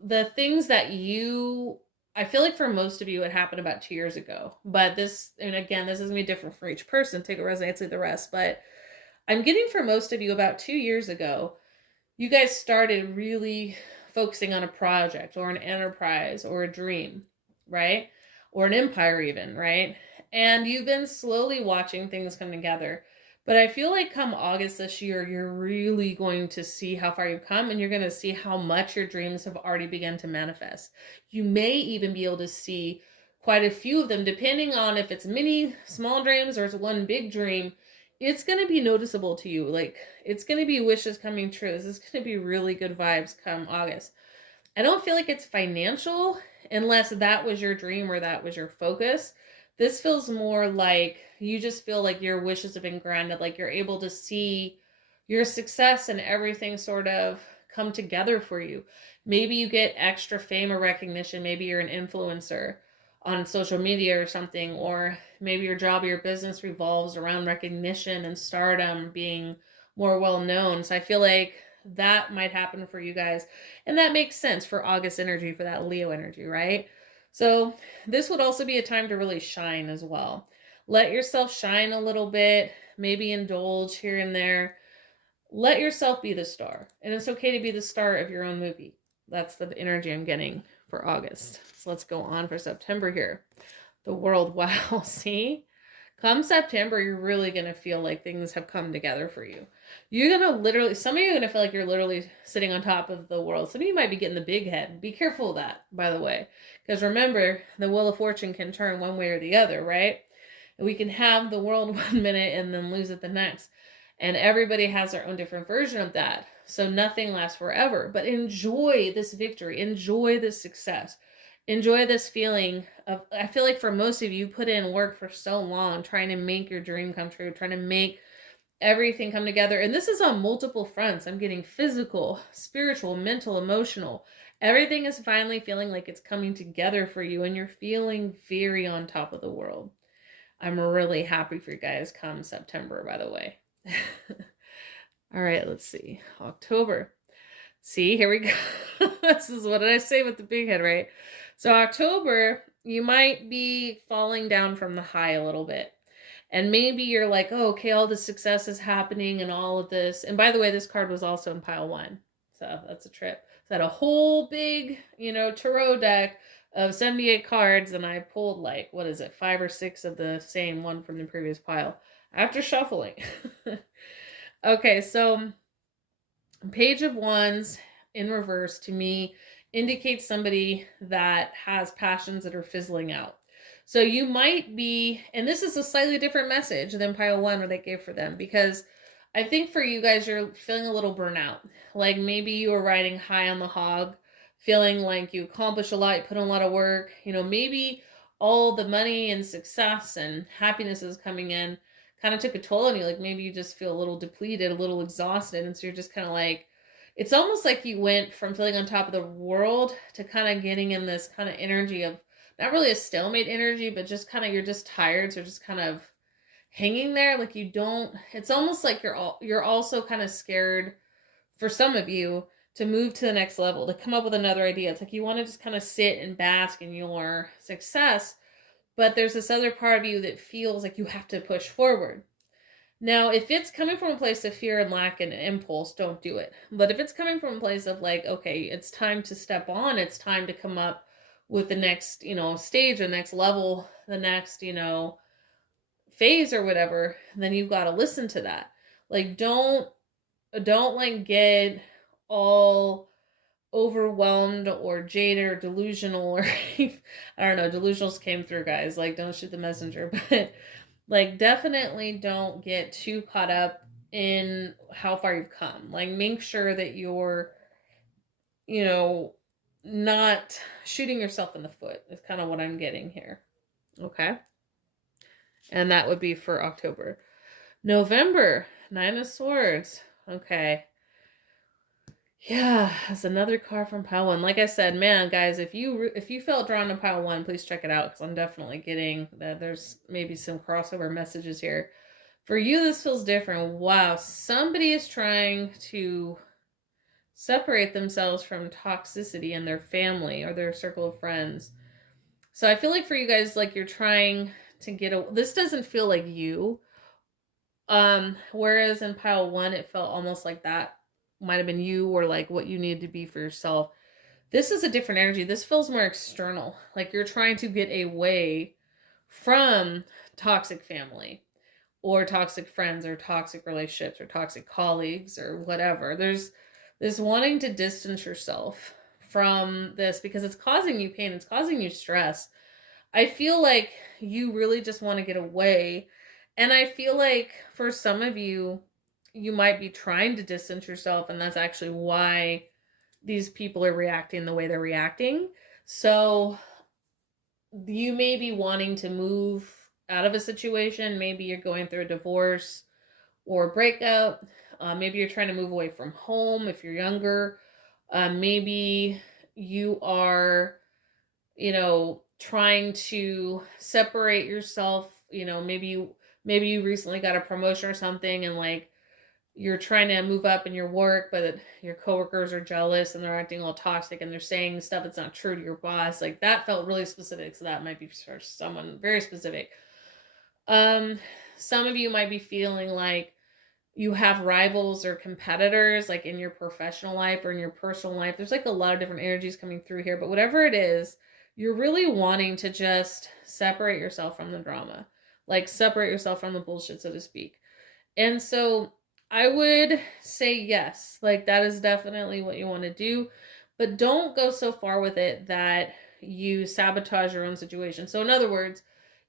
the things that I feel like for most of you, it happened about 2 years ago. But this, and again, this is going to be different for each person. Take what resonates, leave the rest. But I'm getting for most of you about 2 years ago, you guys started really focusing on a project or an enterprise or a dream, right? Or an empire even, right? And you've been slowly watching things come together. But I feel like come August this year, you're really going to see how far you've come, and you're going to see how much your dreams have already begun to manifest. You may even be able to see quite a few of them, depending on if it's many small dreams or it's one big dream. It's going to be noticeable to you. Like, it's going to be wishes coming true. This is going to be really good vibes come August. I don't feel like it's financial unless that was your dream or that was your focus. This feels more like you just feel like your wishes have been granted. Like you're able to see your success and everything sort of come together for you. Maybe you get extra fame or recognition. Maybe you're an influencer on social media or something, or maybe your job or your business revolves around recognition and stardom, being more well known. So I feel like that might happen for you guys, and that makes sense for August energy, for that Leo energy, right? So this would also be a time to really shine as well. Let yourself shine a little bit, maybe indulge here and there. Let yourself be the star, and it's okay to be the star of your own movie. That's the energy I'm getting for August. So let's go on for September here. The world, wow, see? Come September, you're really going to feel like things have come together for you. You're going to literally, some of you are going to feel like you're literally sitting on top of the world. Some of you might be getting the big head. Be careful of that, by the way. Because remember, the wheel of fortune can turn one way or the other, right? And we can have the world 1 minute and then lose it the next. And everybody has their own different version of that. So nothing lasts forever. But enjoy this victory. Enjoy this success. Enjoy this feeling of, I feel like for most of you, put in work for so long trying to make your dream come true, trying to make everything come together. And this is on multiple fronts. I'm getting physical, spiritual, mental, emotional. Everything is finally feeling like it's coming together for you, and you're feeling very on top of the world. I'm really happy for you guys come September, by the way. All right, let's see. October. See, here we go. This is what did I say with the big head, right? So October, you might be falling down from the high a little bit. And maybe you're like, oh, okay, all this success is happening and all of this. And by the way, this card was also in pile 1. So that's a trip. So I had a whole big, tarot deck of 78 cards, and I pulled like, what is it, 5 or 6 of the same one from the previous pile after shuffling. Okay, so Page of Wands in reverse to me indicates somebody that has passions that are fizzling out. So you might be, and this is a slightly different message than pile 1 what I gave for them, because I think for you guys, you're feeling a little burnout. Like maybe you were riding high on the hog, feeling like you accomplished a lot, you put in a lot of work, maybe all the money and success and happiness is coming in kind of took a toll on you. Like maybe you just feel a little depleted, a little exhausted. And so you're just kind of like, it's almost like you went from feeling on top of the world to kind of getting in this kind of energy of not really a stalemate energy, but just kind of, you're just tired. So just kind of hanging there. Like you don't, it's almost like you're also kind of scared for some of you to move to the next level, to come up with another idea. It's like you want to just kind of sit and bask in your success. But there's this other part of you that feels like you have to push forward. Now, if it's coming from a place of fear and lack and impulse, don't do it. But if it's coming from a place of like, okay, it's time to step on, it's time to come up with the next, stage, the next level, the next, phase or whatever, then you've got to listen to that. Like, don't like get all overwhelmed or jaded or delusional, or I don't know, delusionals came through, guys. Like, don't shoot the messenger, but like definitely don't get too caught up in how far you've come. Like make sure that you're not shooting yourself in the foot is kind of what I'm getting here. Okay, and that would be for October. November, 9 of Swords. Okay. Yeah, that's another card from pile 1. Like I said, man, guys, if you felt drawn to pile 1, please check it out, because I'm definitely getting that there's maybe some crossover messages here. For you, this feels different. Wow, somebody is trying to separate themselves from toxicity in their family or their circle of friends. So I feel like for you guys, like you're trying to get this doesn't feel like you. Whereas in pile 1, it felt almost like that might have been you, or like what you needed to be for yourself. This is a different energy. This feels more external. Like you're trying to get away from toxic family or toxic friends or toxic relationships or toxic colleagues or whatever. There's this wanting to distance yourself from this because it's causing you pain. It's causing you stress. I feel like you really just want to get away. And I feel like for some of you, you might be trying to distance yourself, and that's actually why these people are reacting the way they're reacting. So you may be wanting to move out of a situation. Maybe you're going through a divorce or breakup. Maybe you're trying to move away from home if you're younger. Maybe you are, trying to separate yourself. Maybe you recently got a promotion or something, and like you're trying to move up in your work, but your coworkers are jealous and they're acting all toxic and they're saying stuff that's not true to your boss. Like that felt really specific. So that might be for someone very specific. Some of you might be feeling like you have rivals or competitors, like in your professional life or in your personal life. There's like a lot of different energies coming through here, but whatever it is, you're really wanting to just separate yourself from the drama, like separate yourself from the bullshit, so to speak. And so I would say yes, like that is definitely what you want to do, but don't go so far with it that you sabotage your own situation. So in other words,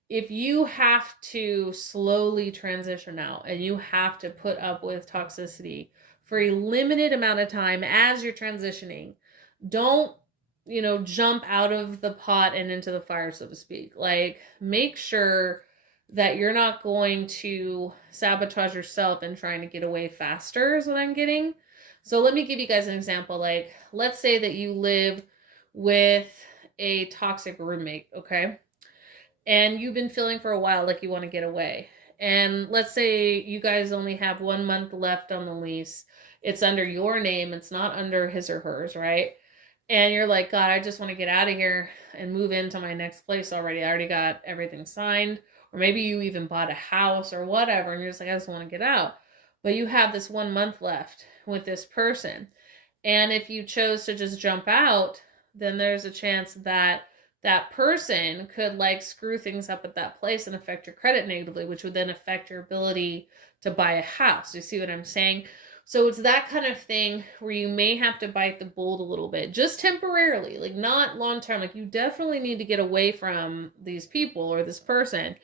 if you have to slowly transition out and you have to put up with toxicity for a limited amount of time as you're transitioning, don't, jump out of the pot and into the fire, so to speak. Like make sure that you're not going to sabotage yourself and trying to get away faster is what I'm getting. So let me give you guys an example. Like, let's say that you live with a toxic roommate, okay? And you've been feeling for a while like you want to get away. And let's say you guys only have 1 month left on the lease. It's under your name. It's not under his or hers, right? And you're like, God, I just want to get out of here and move into my next place already. I already got everything signed. or maybe you even bought a house or whatever, and you're just like, I just want to get out. But you have this 1 month left with this person. And if you chose to just jump out, then there's a chance that that person could like screw things up at that place and affect your credit negatively, which would then affect your ability to buy a house. You see what I'm saying? So it's that kind of thing where you may have to bite the bullet a little bit, just temporarily, like not long term. Like you definitely need to get away from these people or this person,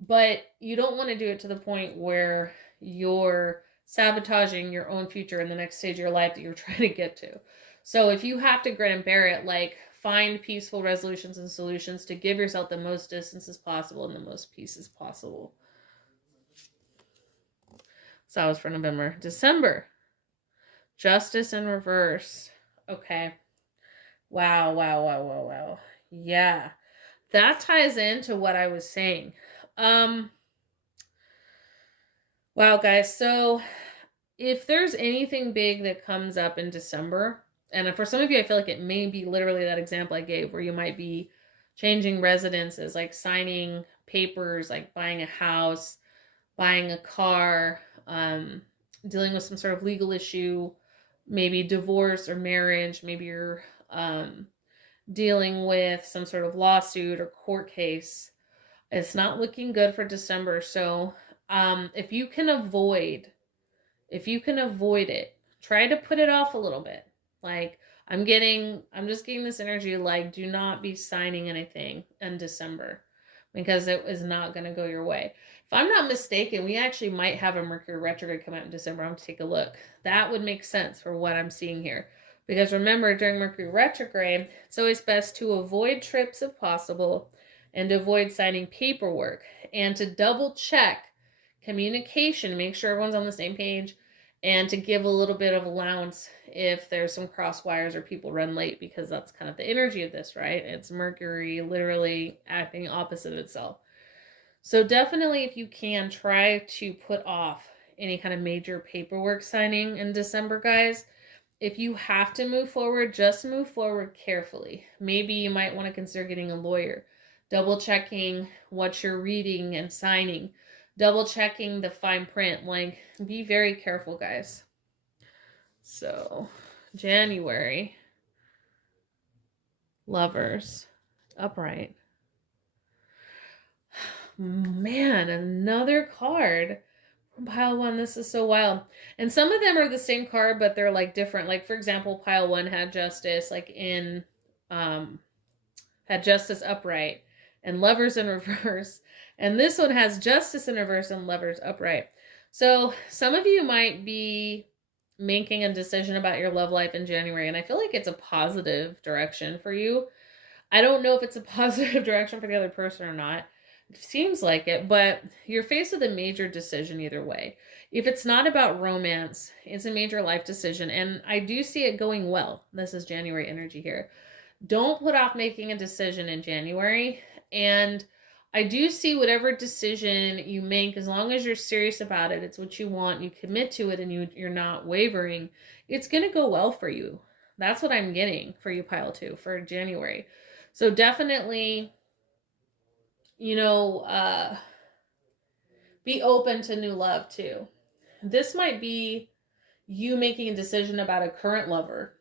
but you don't want to do it to the point where you're sabotaging your own future in the next stage of your life that you're trying to get to. So if you have to grin and bear it, like find peaceful resolutions and solutions to give yourself the most distance as possible and the most peace as possible. So that was for November. December. Justice in reverse. Okay. Wow. Yeah. That ties into what I was saying. Wow, guys. So if there's anything big that comes up in December, and for some of you, I feel like it may be literally that example I gave where you might be changing residences, like signing papers, like buying a house, buying a car, dealing with some sort of legal issue, maybe divorce or marriage. Maybe you're dealing with some sort of lawsuit or court case. It's not looking good for December. So if you can avoid it, try to put it off a little bit. Like I'm just getting this energy, like do not be signing anything in December because it is not going to go your way. If I'm not mistaken, we actually might have a Mercury retrograde come out in December. I'm going to take a look. That would make sense for what I'm seeing here. Because remember, during Mercury retrograde, it's always best to avoid trips if possible and to avoid signing paperwork and to double check communication, make sure everyone's on the same page, and to give a little bit of allowance if there's some cross wires or people run late, because that's kind of the energy of this, right? It's Mercury literally acting opposite of itself. So definitely, if you can, try to put off any kind of major paperwork signing in December, guys. If you have to move forward, just move forward carefully. Maybe you might want to consider getting a lawyer, double checking what you're reading and signing, double checking the fine print. Like, be very careful, guys. So, January. Lovers. Upright. Man, another card from pile one. This is so wild. And some of them are the same card, but they're like different. Like, for example, pile one had justice, like in, had justice upright and lovers in reverse. And this one has justice in reverse and lovers upright. So some of you might be making a decision about your love life in January, and I feel like it's a positive direction for you. I don't know if it's a positive direction for the other person or not. It seems like it, but you're faced with a major decision either way. If it's not about romance, it's a major life decision, and I do see it going well. This is January energy here. Don't put off making a decision in January, and I do see whatever decision you make, as long as you're serious about it, it's what you want, you commit to it, and you're not wavering, it's going to go well for you. That's what I'm getting for you, pile two, for January. So definitely, be open to new love too. This might be you making a decision about a current lover,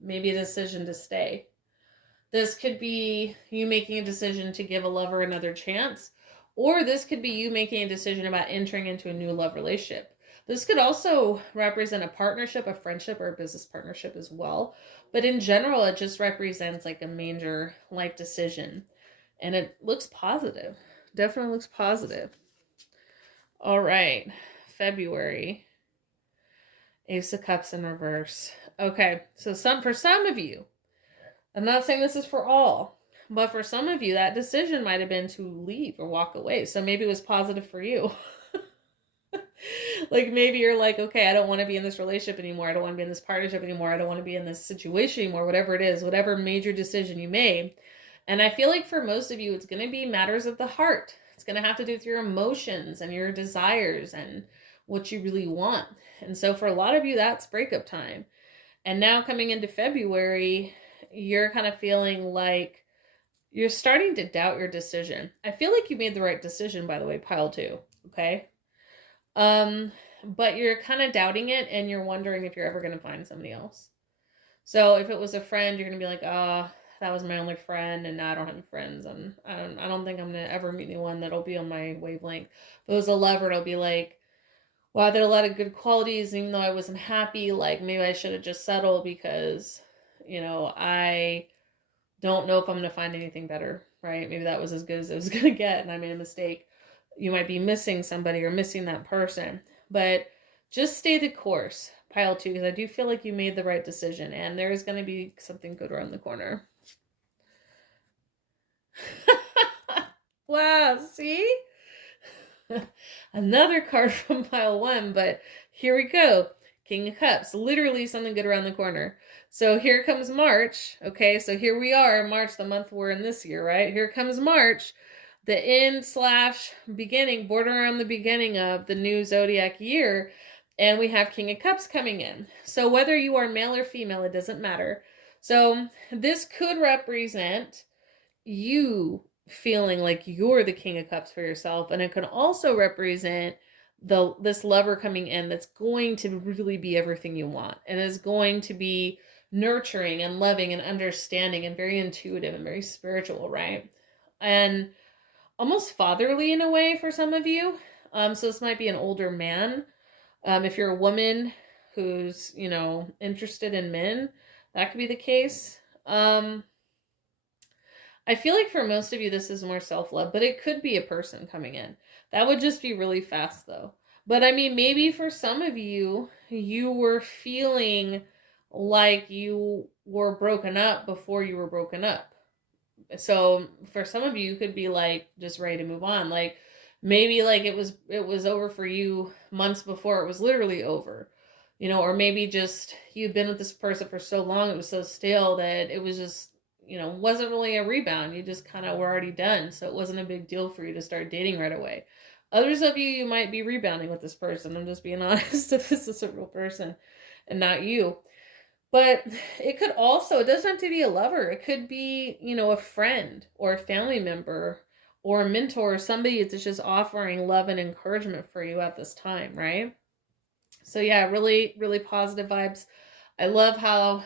maybe a decision to stay. This could be you making a decision to give a lover another chance, or this could be you making a decision about entering into a new love relationship. This could also represent a partnership, a friendship, or a business partnership as well. But in general, it just represents like a major life decision. And it looks positive. Definitely looks positive. All right. February. Ace of Cups in reverse. Okay. So for some of you, I'm not saying this is for all, but for some of you, that decision might have been to leave or walk away. So maybe it was positive for you. Like maybe you're like, okay, I don't want to be in this relationship anymore. I don't want to be in this partnership anymore. I don't want to be in this situation anymore. Whatever it is, whatever major decision you made. And I feel like for most of you, it's going to be matters of the heart. It's going to have to do with your emotions and your desires and what you really want. And so for a lot of you, that's breakup time. And now coming into February, you're kind of feeling like you're starting to doubt your decision. I feel like you made the right decision, by the way, pile 2, okay? But you're kind of doubting it, and you're wondering if you're ever going to find somebody else. So if it was a friend, you're going to be like, oh, that was my only friend, and now I don't have friends, and I don't think I'm going to ever meet anyone that'll be on my wavelength. If it was a lover, it'll be like, wow, there are a lot of good qualities, even though I wasn't happy, like maybe I should have just settled because, I don't know if I'm going to find anything better, right? Maybe that was as good as it was going to get, and I made a mistake. You might be missing somebody or missing that person, but just stay the course, pile 2, because I do feel like you made the right decision, and there is going to be something good around the corner. Wow, see? Another card from pile 1, but here we go. King of Cups, literally something good around the corner. So here comes March. Okay, so here we are, March, the month we're in this year, right? Here comes March, the end/beginning, border around the beginning of the new Zodiac year, and we have King of Cups coming in. So whether you are male or female, it doesn't matter. So this could represent you feeling like you're the King of Cups for yourself, and it can also represent this lover coming in that's going to really be everything you want, and is going to be nurturing and loving and understanding and very intuitive and very spiritual, right? And almost fatherly in a way for some of you. So this might be an older man. If you're a woman who's, interested in men, that could be the case. I feel like for most of you, this is more self-love, but it could be a person coming in. That would just be really fast, though. But I mean, maybe for some of you, you were feeling like you were broken up before you were broken up. So for some of you, you could be like just ready to move on. Like maybe like it was over for you months before it was literally over. Or maybe just you've been with this person for so long, it was so stale that it was just wasn't really a rebound. You just kind of were already done. So it wasn't a big deal for you to start dating right away. Others of you might be rebounding with this person. I'm just being honest if this is a real person and not you. But it could also, it doesn't have to be a lover. It could be, a friend or a family member or a mentor or somebody that's just offering love and encouragement for you at this time, right? So yeah, really, really positive vibes. I love how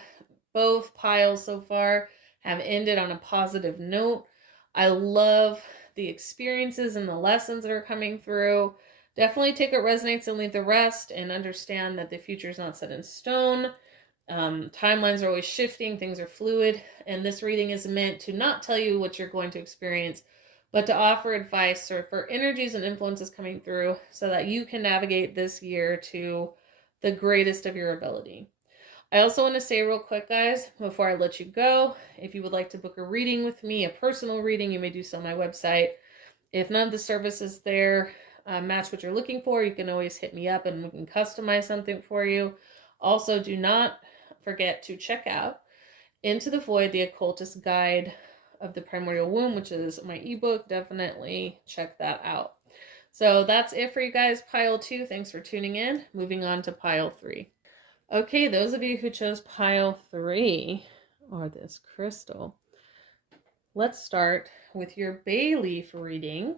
both piles so far have ended on a positive note. I love the experiences and the lessons that are coming through. Definitely take what resonates and leave the rest, and understand that the future is not set in stone. Timelines are always shifting, things are fluid, and this reading is meant to not tell you what you're going to experience, but to offer advice or for energies and influences coming through so that you can navigate this year to the greatest of your ability. I also want to say real quick, guys, before I let you go, if you would like to book a reading with me, a personal reading, you may do so on my website. If none of the services there match what you're looking for, you can always hit me up and we can customize something for you. Also, do not forget to check out Into the Void, the Occultist Guide of the Primordial Womb, which is my ebook. Definitely check that out. So that's it for you guys, pile 2. Thanks for tuning in. Moving on to pile 3. Okay, those of you who chose pile 3, or this crystal, let's start with your bay leaf reading.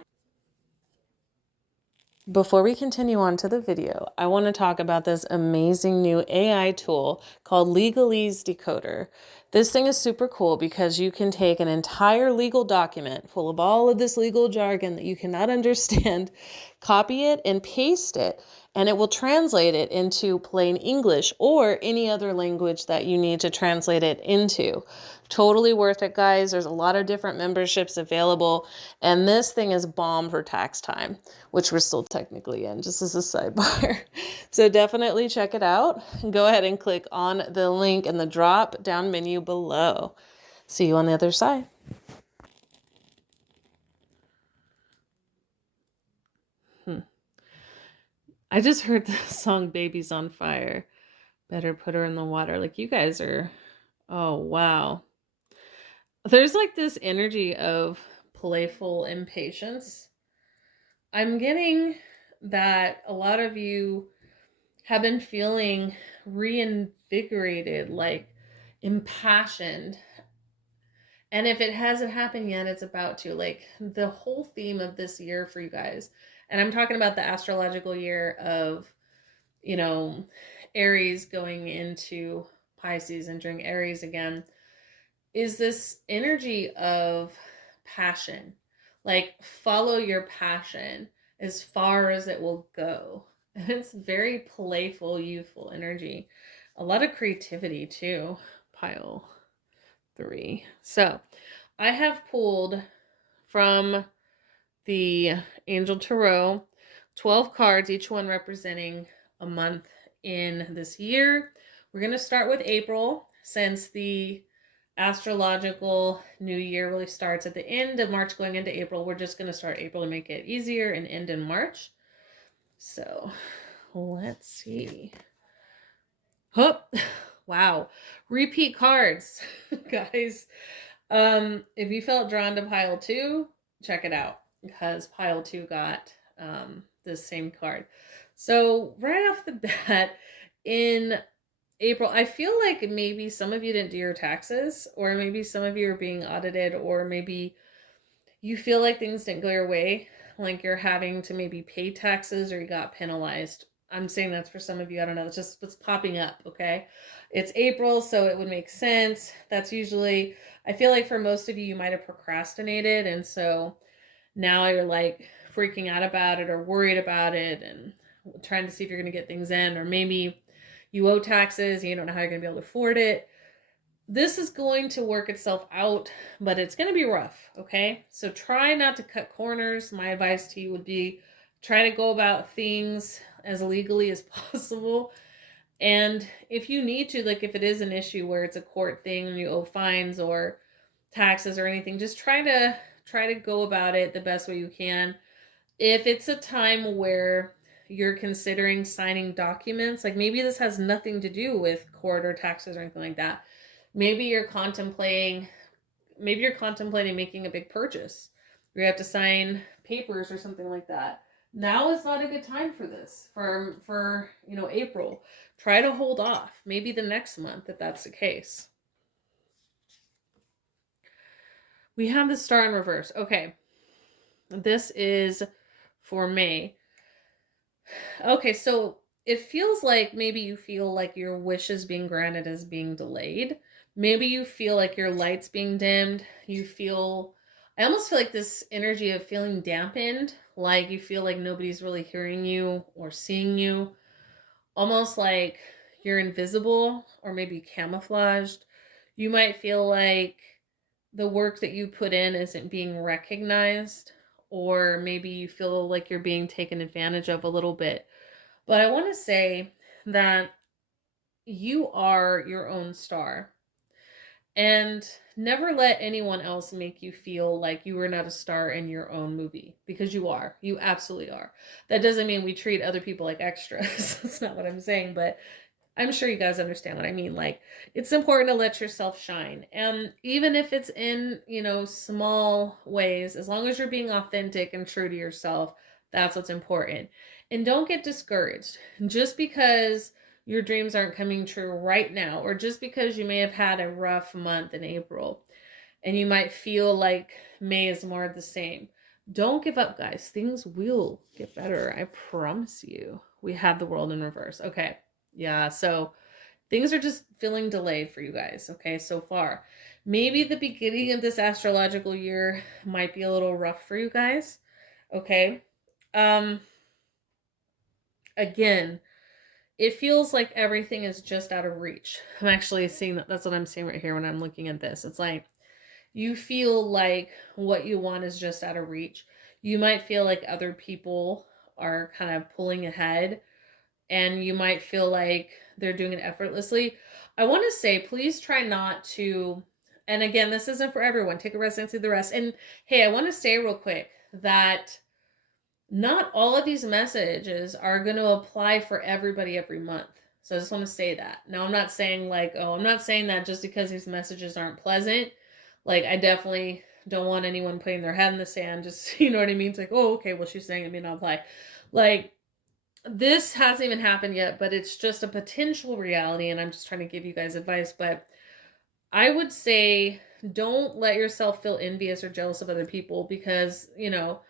Before we continue on to the video, I want to talk about this amazing new AI tool called Legalese Decoder. This thing is super cool because you can take an entire legal document full of all of this legal jargon that you cannot understand, copy it and paste it, and it will translate it into plain English or any other language that you need to translate it into. Totally worth it, guys. There's a lot of different memberships available, and this thing is bomb for tax time, which we're still technically in, just as a sidebar. So definitely check it out. Go ahead and click on the link in the drop down menu below. See you on the other side. I just heard the song Baby's on Fire. Better put her in the water. Like, you guys are, oh, wow. There's like this energy of playful impatience. I'm getting that a lot of you have been feeling reinvigorated, like impassioned. And if it hasn't happened yet, it's about to. Like the whole theme of this year for you guys, and I'm talking about the astrological year of, you know, Aries going into Pisces, entering Aries again, is this energy of passion. Like follow your passion as far as it will go. And it's very playful, youthful energy. A lot of creativity too. Pile 3. So I have pulled from the Angel Tarot 12 cards, each one representing a month in this year. We're going to start with April, since the astrological new year really starts at the end of March going into April. We're just going to start April to make it easier and end in March. So let's see. Oh, wow. Repeat cards, guys. If you felt drawn to pile 2, check it out, because pile 2 got this same card. So right off the bat in April, I feel like maybe some of you didn't do your taxes, or maybe some of you are being audited, or maybe you feel like things didn't go your way, like you're having to maybe pay taxes or you got penalized. I'm saying that's for some of you. I don't know. It's just what's popping up, okay? It's April, so it would make sense. That's usually, I feel like for most of you, you might have procrastinated, and so now you're like freaking out about it or worried about it and trying to see if you're going to get things in, or maybe you owe taxes and you don't know how you're going to be able to afford it. This is going to work itself out, but it's going to be rough, okay? So try not to cut corners. My advice to you would be try to go about things as legally as possible. And if you need to, like if it is an issue where it's a court thing and you owe fines or taxes or anything, just try to go about it the best way you can. If it's a time where you're considering signing documents, like maybe this has nothing to do with court or taxes or anything like that. Maybe you're contemplating making a big purchase. You have to sign papers or something like that. Now is not a good time for this. For April. Try to hold off. Maybe the next month if that's the case. We have the Star in reverse. Okay. This is for May. Okay, so it feels like maybe you feel like your wishes being granted is being delayed. Maybe you feel like your light's being dimmed. I almost feel like this energy of feeling dampened, like you feel like nobody's really hearing you or seeing you. Almost like you're invisible or maybe camouflaged. You might feel like the work that you put in isn't being recognized, or maybe you feel like you're being taken advantage of a little bit. But I want to say that you are your own star. And never let anyone else make you feel like you are not a star in your own movie, because you are. You absolutely are. That doesn't mean we treat other people like extras. That's not what I'm saying, but I'm sure you guys understand what I mean. Like, it's important to let yourself shine. And even if it's in, small ways, as long as you're being authentic and true to yourself, that's what's important. And don't get discouraged. Just because your dreams aren't coming true right now, or just because you may have had a rough month in April and you might feel like May is more of the same. Don't give up, guys. Things will get better. I promise you. We have the World in reverse. Okay. Yeah. So things are just feeling delayed for you guys. Okay. So far, maybe the beginning of this astrological year might be a little rough for you guys. Okay. Again, it feels like everything is just out of reach. I'm actually seeing that's what I'm seeing right here when I'm looking at this. It's like you feel like what you want is just out of reach. You might feel like other people are kind of pulling ahead, and you might feel like they're doing it effortlessly. I want to say, please try not to, and again, this isn't for everyone. Take a rest and see the rest. And hey, I want to say real quick that not all of these messages are going to apply for everybody every month. So I just want to say that. Now, I'm not saying I'm not saying that just because these messages aren't pleasant. Like, I definitely don't want anyone putting their head in the sand. Just, you know what I mean? It's like, oh, okay, well, she's saying it may not apply. Like, this hasn't even happened yet, but it's just a potential reality, and I'm just trying to give you guys advice. But I would say don't let yourself feel envious or jealous of other people because, you know,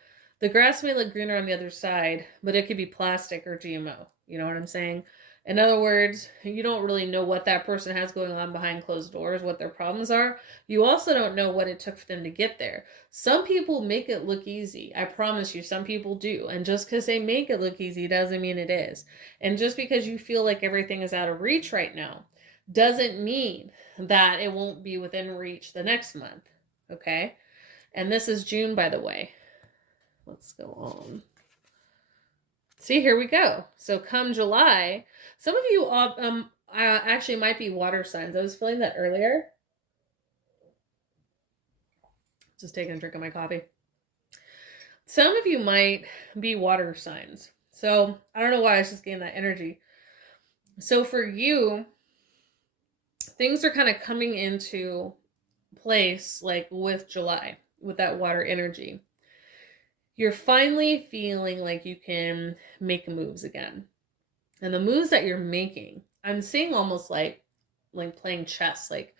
the grass may look greener on the other side, but it could be plastic or GMO. You know what I'm saying? In other words, you don't really know what that person has going on behind closed doors, what their problems are. You also don't know what it took for them to get there. Some people make it look easy. I promise you, some people do. And just because they make it look easy doesn't mean it is. And just because you feel like everything is out of reach right now doesn't mean that it won't be within reach the next month. Okay? And this is June, by the way. Let's go on. See, here we go. So come July, some of you actually might be water signs. I was feeling that earlier. Just taking a drink of my coffee. Some of you might be water signs. So I don't know why I was just getting that energy. So for you, things are kind of coming into place like with July, with that water energy. You're finally feeling like you can make moves again. And the moves that you're making, I'm seeing almost like playing chess. Like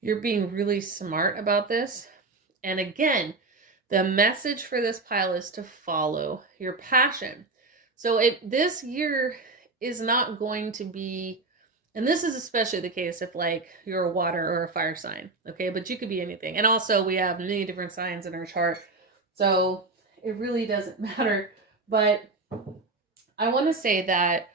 you're being really smart about this. And again, the message for this pile is to follow your passion. So this year is not going to be, and this is especially the case if like you're a water or a fire sign, okay? But you could be anything. And also we have many different signs in our chart. So it really doesn't matter. But I want to say that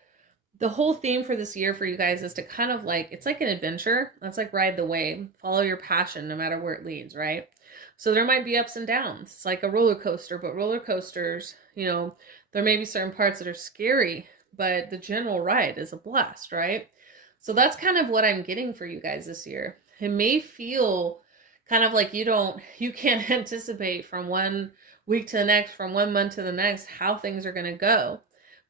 the whole theme for this year for you guys is to kind of like, it's like an adventure. That's like ride the wave, follow your passion no matter where it leads, right? So there might be ups and downs. It's like a roller coaster, but roller coasters, you know, there may be certain parts that are scary, but the general ride is a blast, right? So that's kind of what I'm getting for you guys this year. It may feel kind of like you can't anticipate from one week to the next, from 1 month to the next, how things are going to go.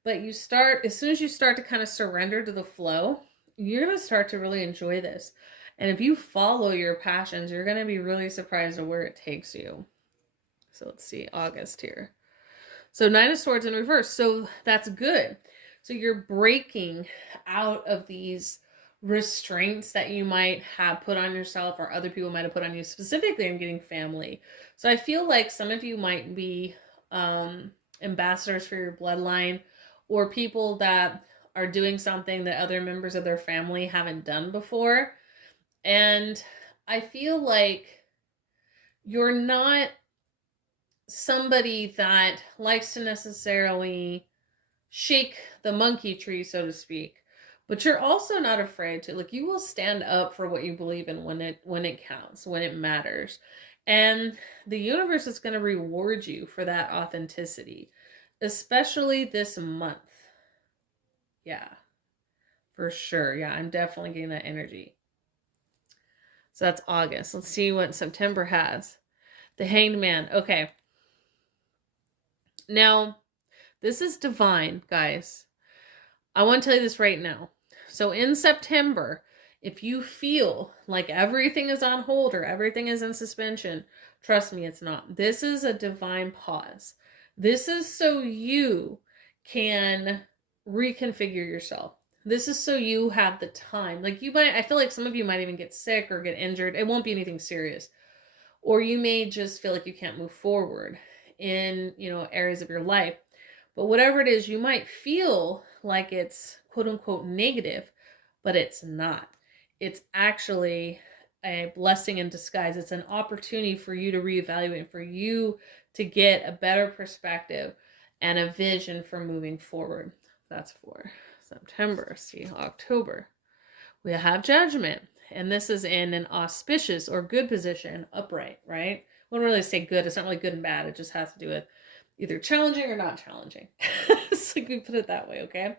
But as soon as you start to kind of surrender to the flow, you're going to start to really enjoy this. And if you follow your passions, you're going to be really surprised at where it takes you. So let's see, August here. So 9 of Swords in reverse. So that's good. So you're breaking out of these restraints that you might have put on yourself or other people might have put on you. Specifically, I'm getting family. So I feel like some of you might be ambassadors for your bloodline or people that are doing something that other members of their family haven't done before. And I feel like you're not somebody that likes to necessarily shake the monkey tree, so to speak. But you're also not afraid to, like, you will stand up for what you believe in when it counts, when it matters. And the universe is going to reward you for that authenticity, especially this month. Yeah, for sure. Yeah, I'm definitely getting that energy. So that's August. Let's see what September has. The Hanged Man. Okay. Now, this is divine, guys. I want to tell you this right now. So in September, if you feel like everything is on hold or everything is in suspension, trust me, it's not. This is a divine pause. This is so you can reconfigure yourself. This is so you have the time. Like I feel like some of you might even get sick or get injured. It won't be anything serious. Or you may just feel like you can't move forward in, areas of your life. But whatever it is, you might feel like it's quote unquote negative, but it's not. It's actually a blessing in disguise. It's an opportunity for you to reevaluate, for you to get a better perspective and a vision for moving forward. That's for September. See, October. We have Judgment. And this is in an auspicious or good position, upright, right? I wouldn't really say good. It's not really good and bad. It just has to do with either challenging or not challenging. So we put it that way, okay?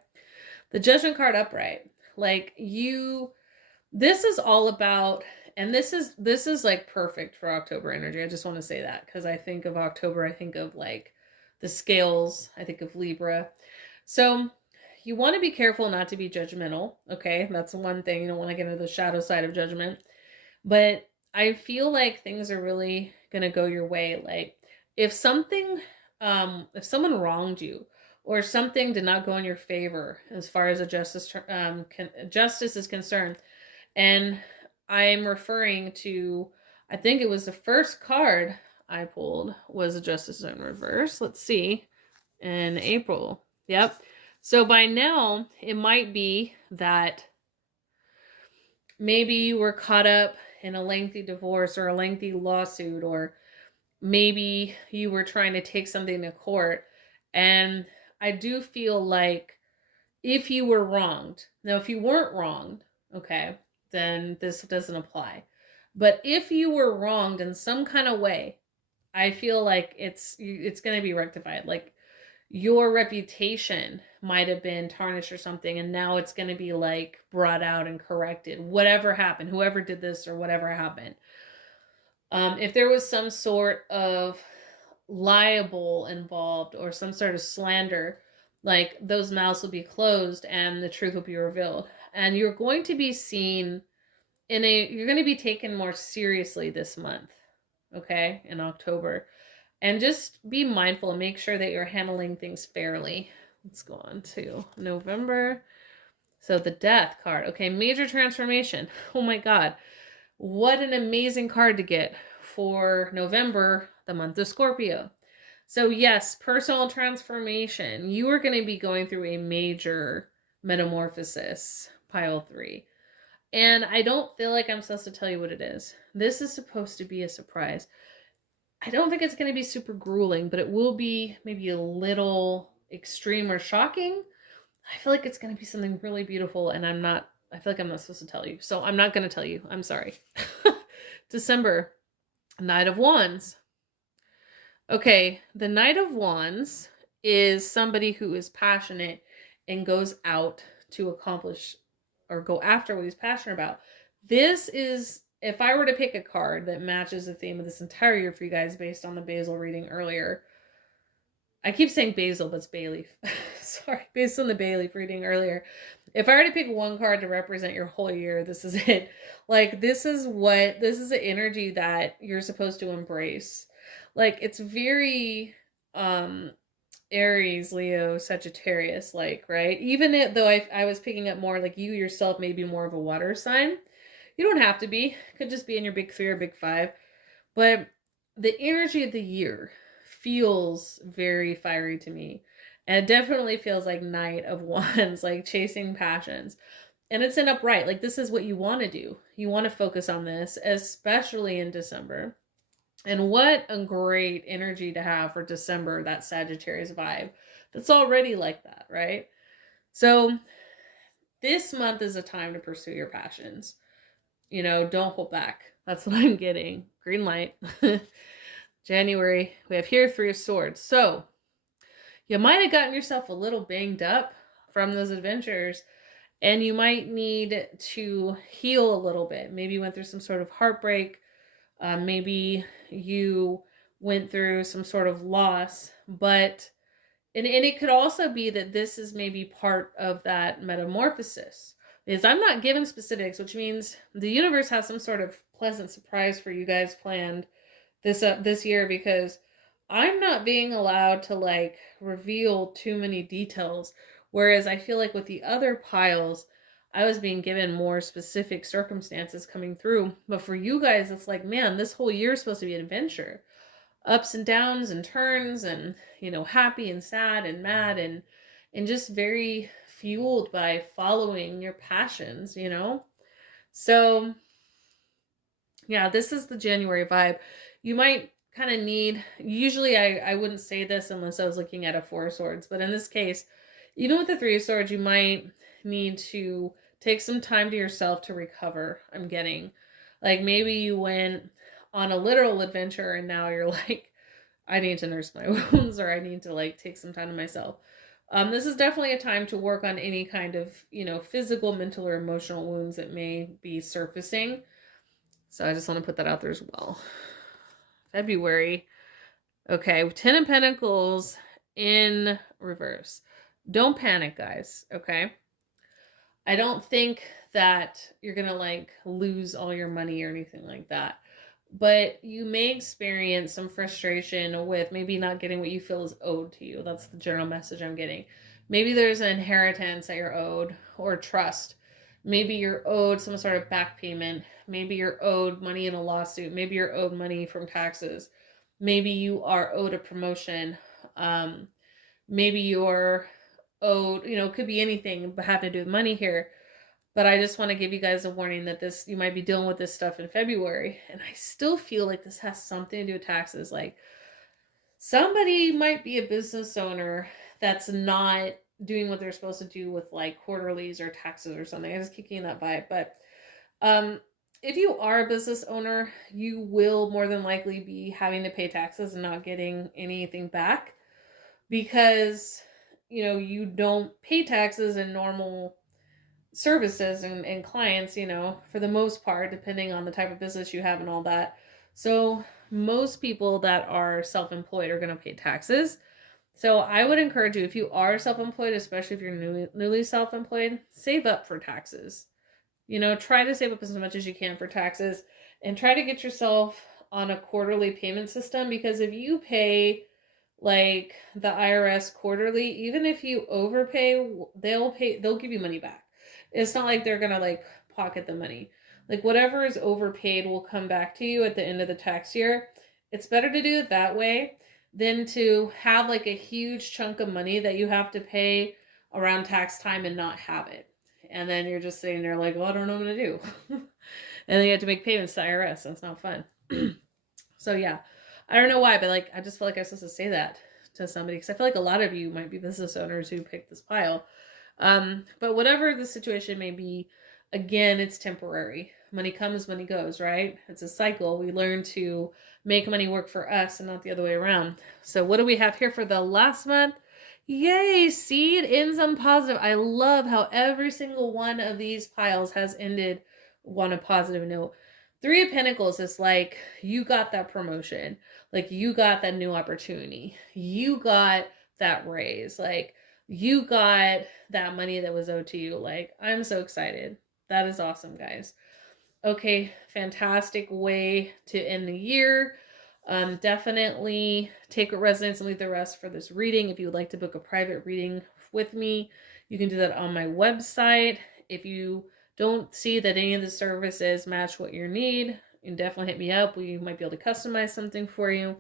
The Judgment card upright. Like this is all about, and this is like perfect for October energy. I just want to say that because I think of October, I think of like the scales, I think of Libra. So you want to be careful not to be judgmental, okay? That's one thing. You don't want to get into the shadow side of judgment. But I feel like things are really going to go your way. Like if someone wronged you or something did not go in your favor as far as justice is concerned, and I'm referring to, I think it was the first card I pulled was a Justice in reverse. Let's see. In April. Yep. So by now, it might be that maybe you were caught up in a lengthy divorce or a lengthy lawsuit, or maybe you were trying to take something to court. And I do feel like if you were wronged, now if you weren't wronged, okay, then this doesn't apply. But if you were wronged in some kind of way, I feel like it's going to be rectified. Like your reputation might have been tarnished or something, and now it's going to be like brought out and corrected. Whatever happened, whoever did this or whatever happened. If there was some sort of liable involved or some sort of slander, like those mouths will be closed and the truth will be revealed. And you're going to be seen you're going to be taken more seriously this month, okay, in October. And just be mindful and make sure that you're handling things fairly. Let's go on to November. So the Death card. Okay, major transformation. Oh my God. What an amazing card to get for November, the month of Scorpio. So yes, personal transformation. You are going to be going through a major metamorphosis, pile 3. And I don't feel like I'm supposed to tell you what it is. This is supposed to be a surprise. I don't think it's going to be super grueling, but it will be maybe a little extreme or shocking. I feel like it's going to be something really beautiful, and I feel like I'm not supposed to tell you. So I'm not going to tell you. I'm sorry. December, Knight of Wands. Okay, the Knight of Wands is somebody who is passionate and goes out to accomplish or go after what he's passionate about. This is, if I were to pick a card that matches the theme of this entire year for you guys based on the basil reading earlier. I keep saying basil, but it's bay leaf. Sorry, based on the bay leaf reading earlier. If I were to pick one card to represent your whole year, this is it. Like, this is the energy that you're supposed to embrace. Like, it's very Aries, Leo, Sagittarius, like, right? Even though I was picking up more, like, you yourself may be more of a water sign. You don't have to be. Could just be in your big 3 or big 5. But the energy of the year feels very fiery to me. And it definitely feels like Knight of Wands, like chasing passions. And it's an upright. Like, this is what you want to do. You want to focus on this, especially in December. And what a great energy to have for December, that Sagittarius vibe. That's already like that, right? So this month is a time to pursue your passions. You know, don't hold back. That's what I'm getting. Green light. January, we have here 3 of Swords. So you might have gotten yourself a little banged up from those adventures, and you might need to heal a little bit. Maybe you went through some sort of heartbreak. Maybe you went through some sort of loss, but and it could also be that this is maybe part of that metamorphosis. Because I'm not given specifics, which means the universe has some sort of pleasant surprise for you guys planned this year, because I'm not being allowed to like reveal too many details. Whereas I feel like with the other piles, I was being given more specific circumstances coming through. But for you guys, it's like, man, this whole year is supposed to be an adventure. Ups and downs and turns and, you know, happy and sad and mad and just very fueled by following your passions, you know? So, yeah, this is the January vibe. You might kind of need, usually I wouldn't say this unless I was looking at a 4 of Swords, but in this case, even with the 3 of Swords, you might need to take some time to yourself to recover, I'm getting. Like, maybe you went on a literal adventure and now you're like, I need to nurse my wounds, or I need to like take some time to myself. This is definitely a time to work on any kind of, you know, physical, mental, or emotional wounds that may be surfacing. So I just want to put that out there as well. February. Okay, 10 of Pentacles in reverse. Don't panic, guys, okay? I don't think that you're going to like lose all your money or anything like that. But you may experience some frustration with maybe not getting what you feel is owed to you. That's the general message I'm getting. Maybe there's an inheritance that you're owed, or trust. Maybe you're owed some sort of back payment. Maybe you're owed money in a lawsuit. Maybe you're owed money from taxes. Maybe you are owed a promotion. Maybe you're owed, it could be anything but having to do with money here. But I just want to give you guys a warning that you might be dealing with this stuff in February. And I still feel like this has something to do with taxes. Like somebody might be a business owner that's not doing what they're supposed to do with like quarterlies or taxes or something. I just keep getting that vibe. But if you are a business owner, you will more than likely be having to pay taxes and not getting anything back because, you don't pay taxes in normal services and clients, for the most part, depending on the type of business you have and all that. So most people that are self-employed are going to pay taxes. So I would encourage you, if you are self-employed, especially if you're newly self-employed, save up for taxes. Try to save up as much as you can for taxes and try to get yourself on a quarterly payment system, because if you pay like the IRS quarterly, even if you overpay, they'll give you money back. It's not like they're going to like pocket the money. Like whatever is overpaid will come back to you at the end of the tax year. It's better to do it that way than to have like a huge chunk of money that you have to pay around tax time and not have it. And then you're just sitting there like, well, I don't know what to do. And then you have to make payments to IRS. That's not fun. So yeah, I don't know why, but like, I just feel like I'm supposed to say that to somebody because I feel like a lot of you might be business owners who picked this pile. But whatever the situation may be, again, it's temporary. Money comes, money goes, right? It's a cycle. We learn to make money work for us and not the other way around. So what do we have here for the last month? Yay, see, it ends on positive. I love how every single one of these piles has ended on a positive note. Three of Pentacles is like, you got that promotion. Like, you got that new opportunity. You got that raise. Like, you got that money that was owed to you. Like, I'm so excited. That is awesome, guys. Okay, fantastic way to end the year. Definitely take a resonance and leave the rest for this reading. If you would like to book a private reading with me, you can do that on my website. If you don't see that any of the services match what you need, you can definitely hit me up. We might be able to customize something for you.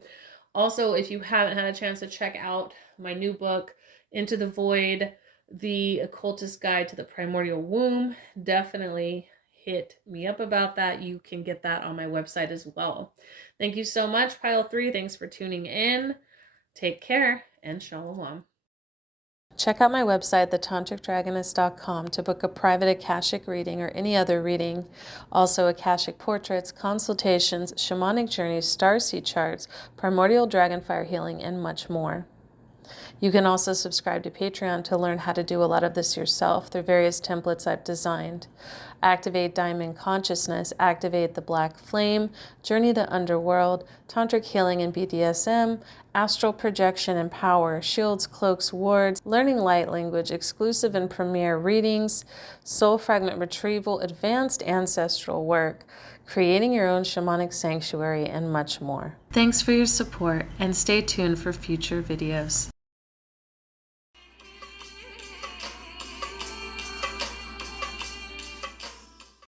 Also, if you haven't had a chance to check out my new book, Into the Void, The Occultist Guide to the Primordial Womb, definitely hit me up about that. You can get that on my website as well. Thank you so much, Pile 3. Thanks for tuning in. Take care and shalom. Check out my website, thetantricdragoness.com, to book a private akashic reading or any other reading. Also, akashic portraits, consultations, shamanic journeys, starseed charts, primordial dragon fire healing, and much more. You can also subscribe to Patreon to learn how to do a lot of this yourself through various templates I've designed. Activate Diamond Consciousness, Activate the Black Flame, Journey the Underworld, Tantric Healing and BDSM, Astral Projection and Power, Shields, Cloaks, Wards, Learning Light Language, Exclusive and Premier Readings, Soul Fragment Retrieval, Advanced Ancestral Work, Creating Your Own Shamanic Sanctuary, and much more. Thanks for your support and stay tuned for future videos.